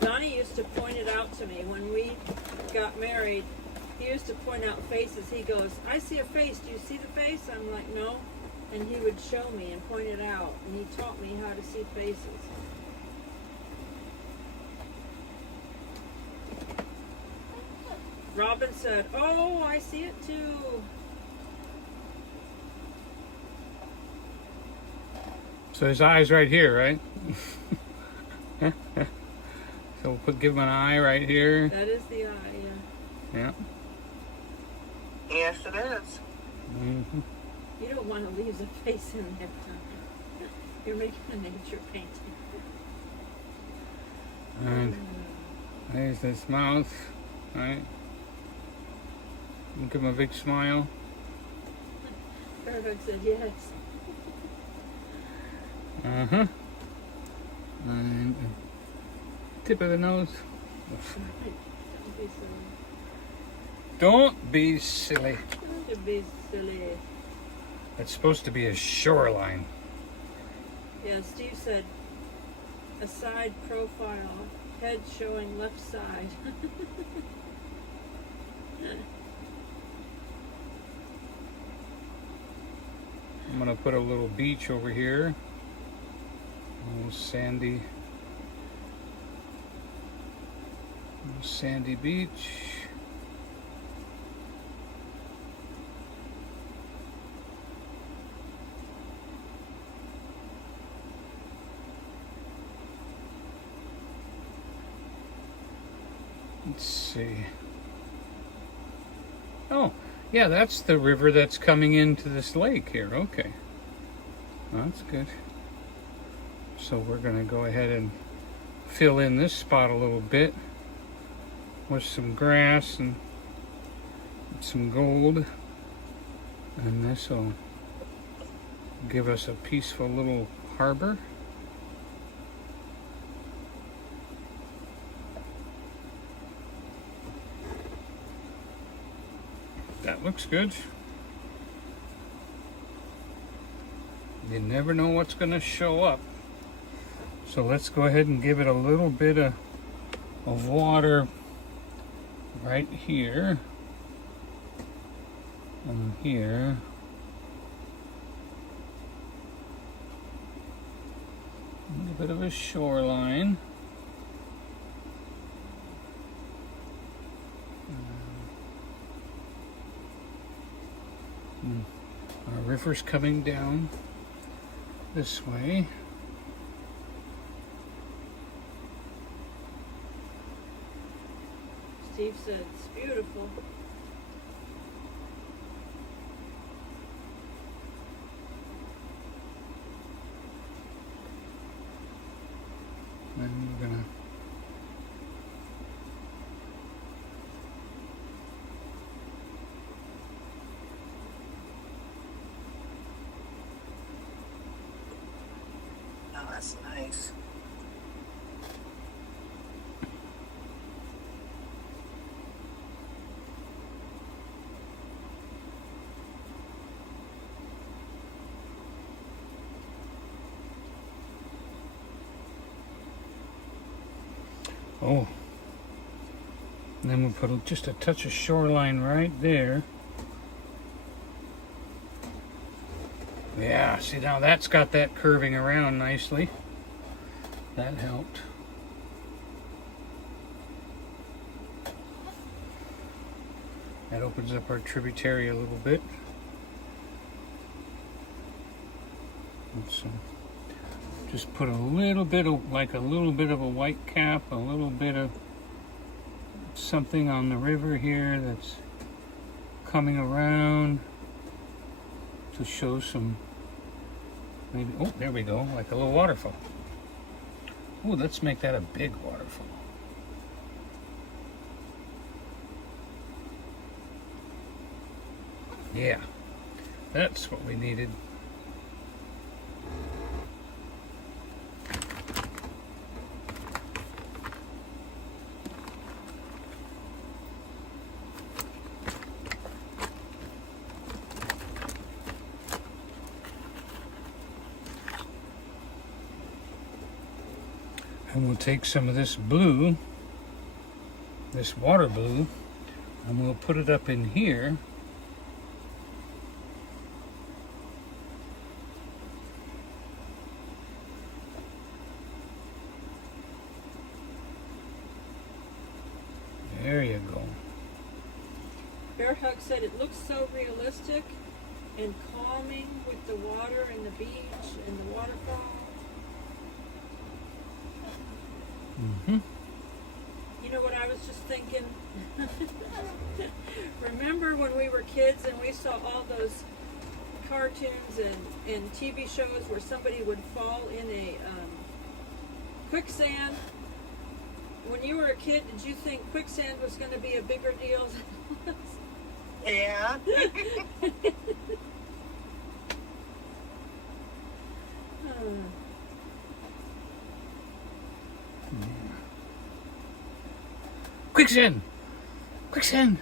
Donnie used to point it out to me when we got married. He used to point out faces. He goes, "I see a face. Do you see the face?" I'm like, "No." And he would show me and point it out. And he taught me how to see faces. Robin said, "Oh, I see it too." So his eye's right here, right? So we'll give him an eye right here. That is the eye, yeah. Yeah. Yes, it is. Mm-hmm. You don't want to leave the face in there. You're making a nature painting. And there's his mouth, right? Give him a big smile. Bear Hug said yes. Uh-huh. And tip of the nose. Don't be silly. Don't be silly. Don't be silly. It's supposed to be a shoreline. Yeah, Steve said a side profile, head showing left side. I'm gonna put a little beach over here. A little sandy beach. Let's see. Oh, yeah, that's the river that's coming into this lake here. Okay. Well, that's good. So we're going to go ahead and fill in this spot a little bit with some grass and some gold. And this will give us a peaceful little harbor. That looks good. You never know what's going to show up. So let's go ahead and give it a little bit of water right here and here. A little bit of a shoreline. river's coming down this way. Steve said it's beautiful. And we're gonna Oh, that's nice. oh, and then we'll put just a touch of shoreline right there. Yeah, see now that's got that curving around nicely. That helped. That opens up our tributary a little bit. Let's just put a little bit of, like a little bit of a white cap, a little bit of something on the river here that's coming around to show some, maybe, oh, there we go, like a little waterfall. Oh, let's make that a big waterfall. Yeah, that's what we needed. And we'll take some of this blue, this water blue, and we'll put it up in here. There you go. Bear Hug said it looks so realistic and calming with the water and the beach and the waterfall. Mm-hmm. You know what I was just thinking? Remember when we were kids and we saw all those cartoons and TV shows where somebody would fall in a quicksand? When you were a kid, did you think quicksand was going to be a bigger deal than it was? Yeah. Quicksand! Quicksand!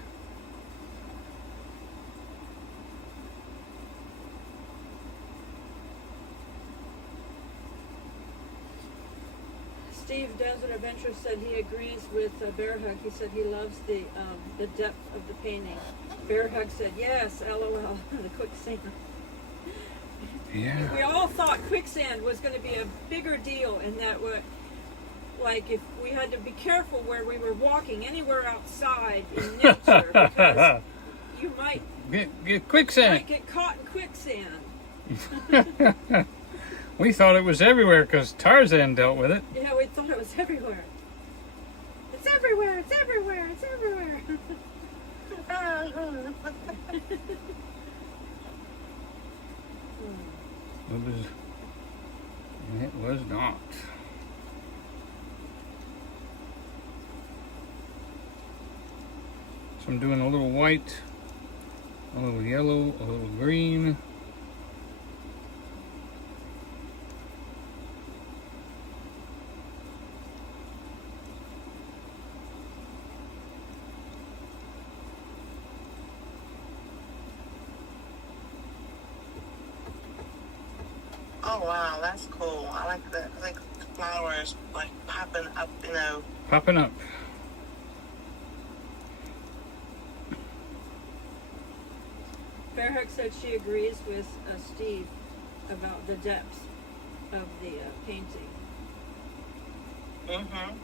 Steve Desert Adventure said he agrees with Bear Hug. He said he loves the depth of the painting. Bear Hug said, yes, LOL, the quicksand. Yeah. We all thought quicksand was going to be a bigger deal, and that would, like, if we had to be careful where we were walking anywhere outside in nature, because you might Get quicksand. might get caught in quicksand. We thought it was everywhere because Tarzan dealt with it. Yeah, we thought it was everywhere. It's everywhere, it's everywhere, it's everywhere. It was not. So I'm doing a little white, a little yellow, a little green. Oh wow, that's cool. I like the flowers like popping up, you know. Popping up. Bear Hug said she agrees with Steve about the depth of the painting. Mm-hmm.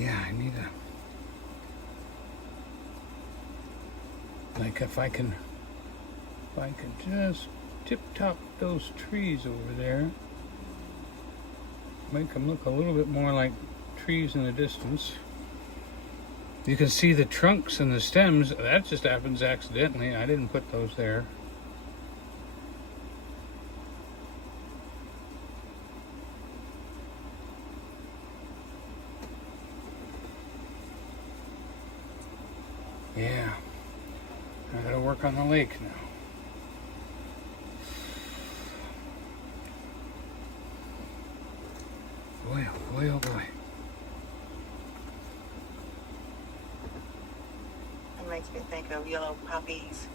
Yeah, I need like if I can just tip top those trees over there, make them look a little bit more like trees in the distance. You can see the trunks and the stems. That just happens accidentally. I didn't put those there. Yeah, I gotta work on the lake now. Boy, oh boy, oh boy. It makes me think of yellow poppies.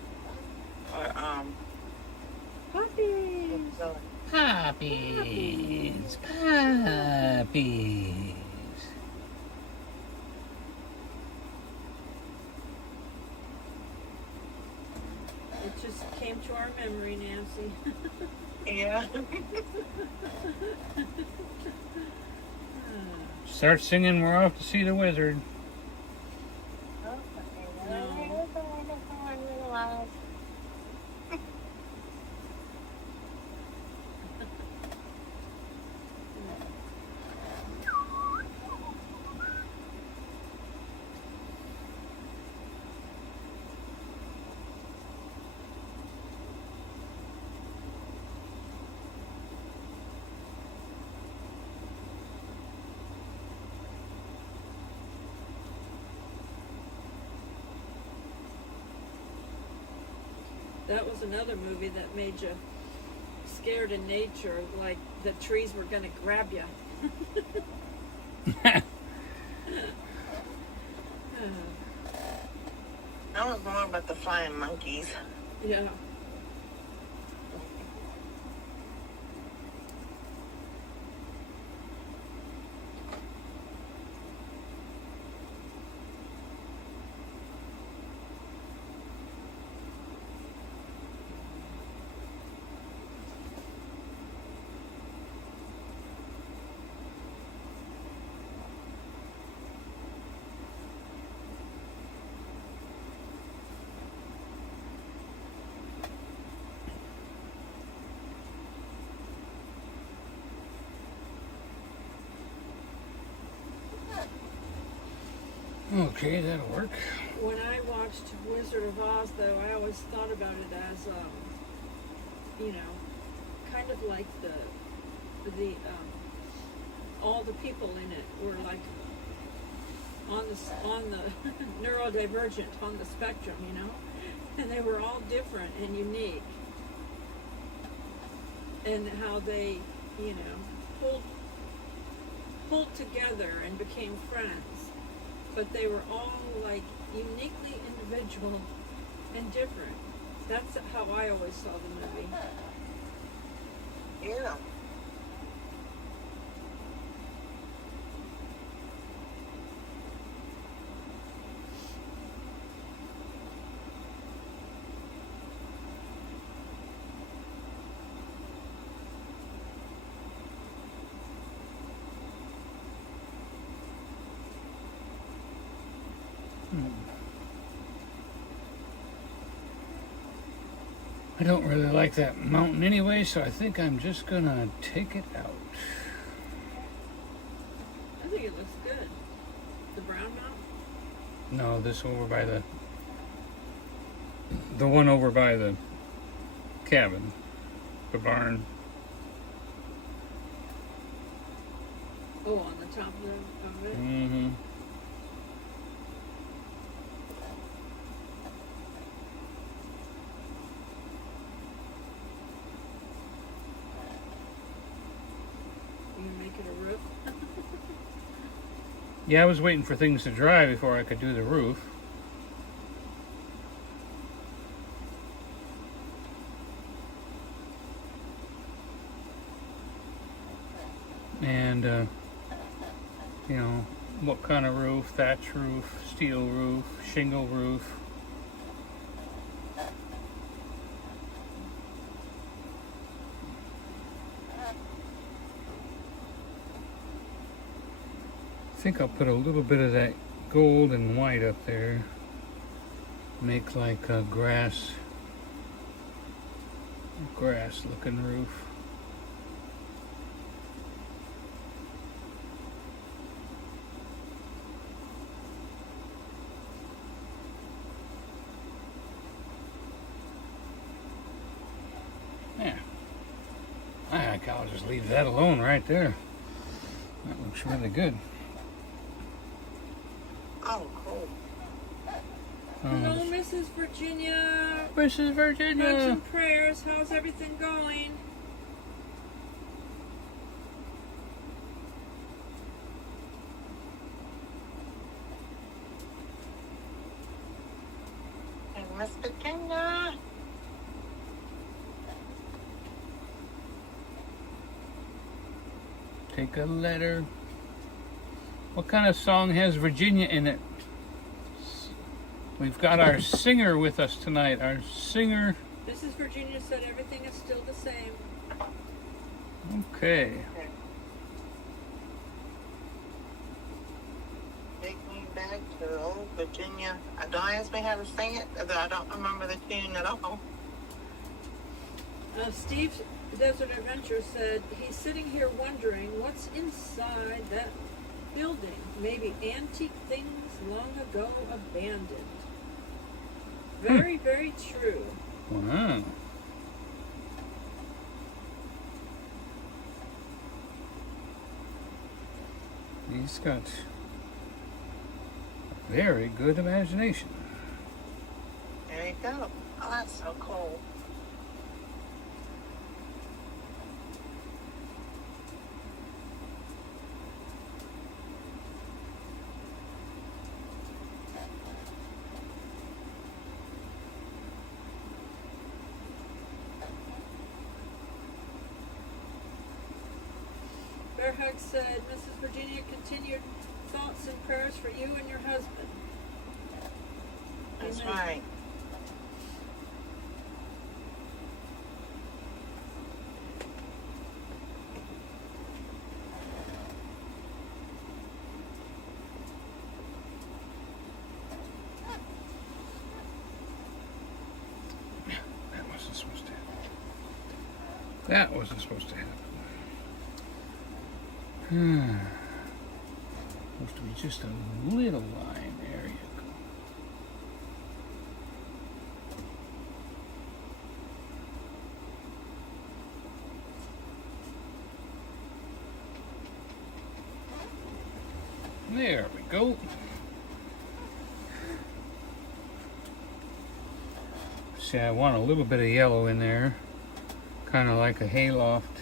Or Puppies. Puppies, puppies. It just came to our memory, Nancy. yeah. Start singing "We're Off to See the Wizard." That was another movie that made you scared in nature, like the trees were going to grab you. I was more about the flying monkeys. Yeah. Okay, that'll work. When I watched Wizard of Oz, though, I always thought about it as, you know, kind of like the all the people in it were like on the neurodivergent on the spectrum, you know, and they were all different and unique, and how they, you know, pulled together and became friends. But they were all like uniquely individual and different. That's how I always saw the movie. Yeah. I don't really like that mountain anyway, so I think I'm just gonna take it out. I think it looks good. The brown mountain? No, this over by the one over by the cabin, the barn. Oh, on the top of it? Mm-hmm. You make it a roof? Yeah, I was waiting for things to dry before I could do the roof. And, you know, what kind of roof, thatch roof, steel roof, shingle roof. think I'll put a little bit of that gold and white up there. Make like a grass looking roof. Yeah. I think I'll just leave that alone right there. That looks really good. Oh, cool. Hello, Mrs. Virginia. Mrs. Virginia. Hugs and prayers. How's everything going? And Miss Virginia. Take a letter. What kind of song has Virginia in it? We've got our singer with us tonight. Our singer. Mrs. Virginia said everything is still the same. Okay. Take me back to old Virginia. Don't ask me how to sing it, because I don't remember the tune at all. Steve Desert Adventure said he's sitting here wondering what's inside that building. Maybe antique things long ago abandoned. Very, very true. Wow. He's got a very good imagination. There you go. Oh, that's so cool. Bear Hug said, Mrs. Virginia, continued thoughts and prayers for you and your husband. That's Amen. right. That wasn't supposed to happen. That wasn't supposed to happen. Supposed to be just a little line. There you go. There we go. See, I want a little bit of yellow in there, kind of like a hayloft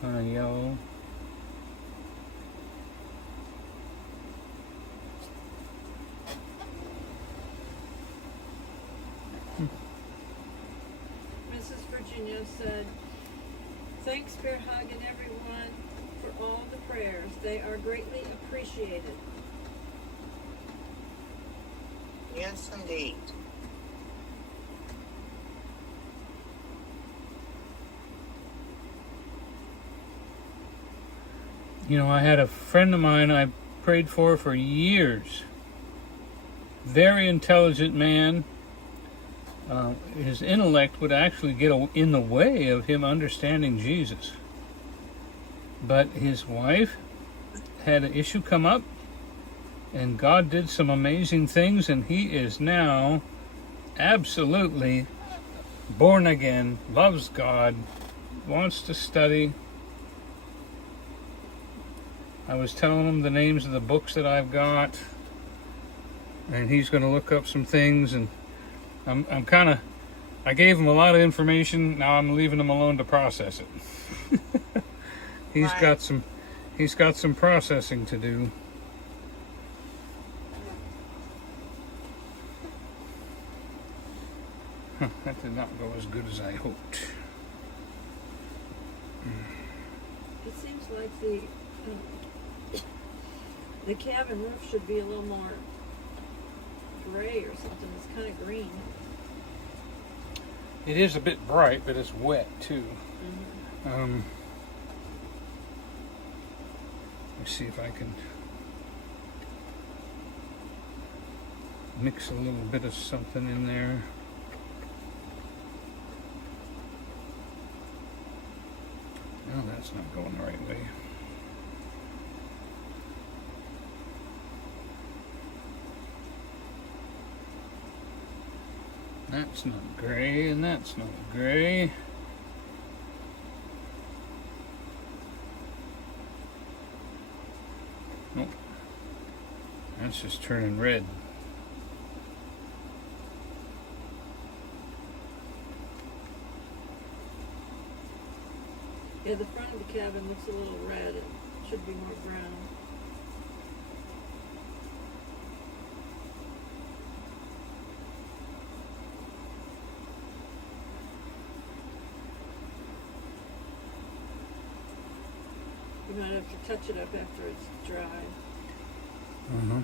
kind of yellow. Mrs. Virginia said, thanks, Bear Hug and everyone, for all the prayers. They are greatly appreciated. Yes, indeed. You know, I had a friend of mine I prayed for years. Very intelligent man. His intellect would actually get in the way of him understanding Jesus. But his wife had an issue come up, and God did some amazing things, and he is now absolutely born again, loves God, wants to study. I was telling him the names of the books that I've got, and he's going to look up some things, and I gave him a lot of information. Now I'm leaving him alone to process it. He's got some processing to do. That did not go as good as I hoped. It seems like the cabin roof should be a little more gray or something. It's kind of green. It is a bit bright, but it's wet too. Mm-hmm. Let's see if I can mix a little bit of something in there. No, that's not going the right way. That's not gray, and that's not gray. Nope. That's just turning red. Yeah, the front of the cabin looks a little red. It should be more brown. You might have to touch it up after it's dry. Uh-huh.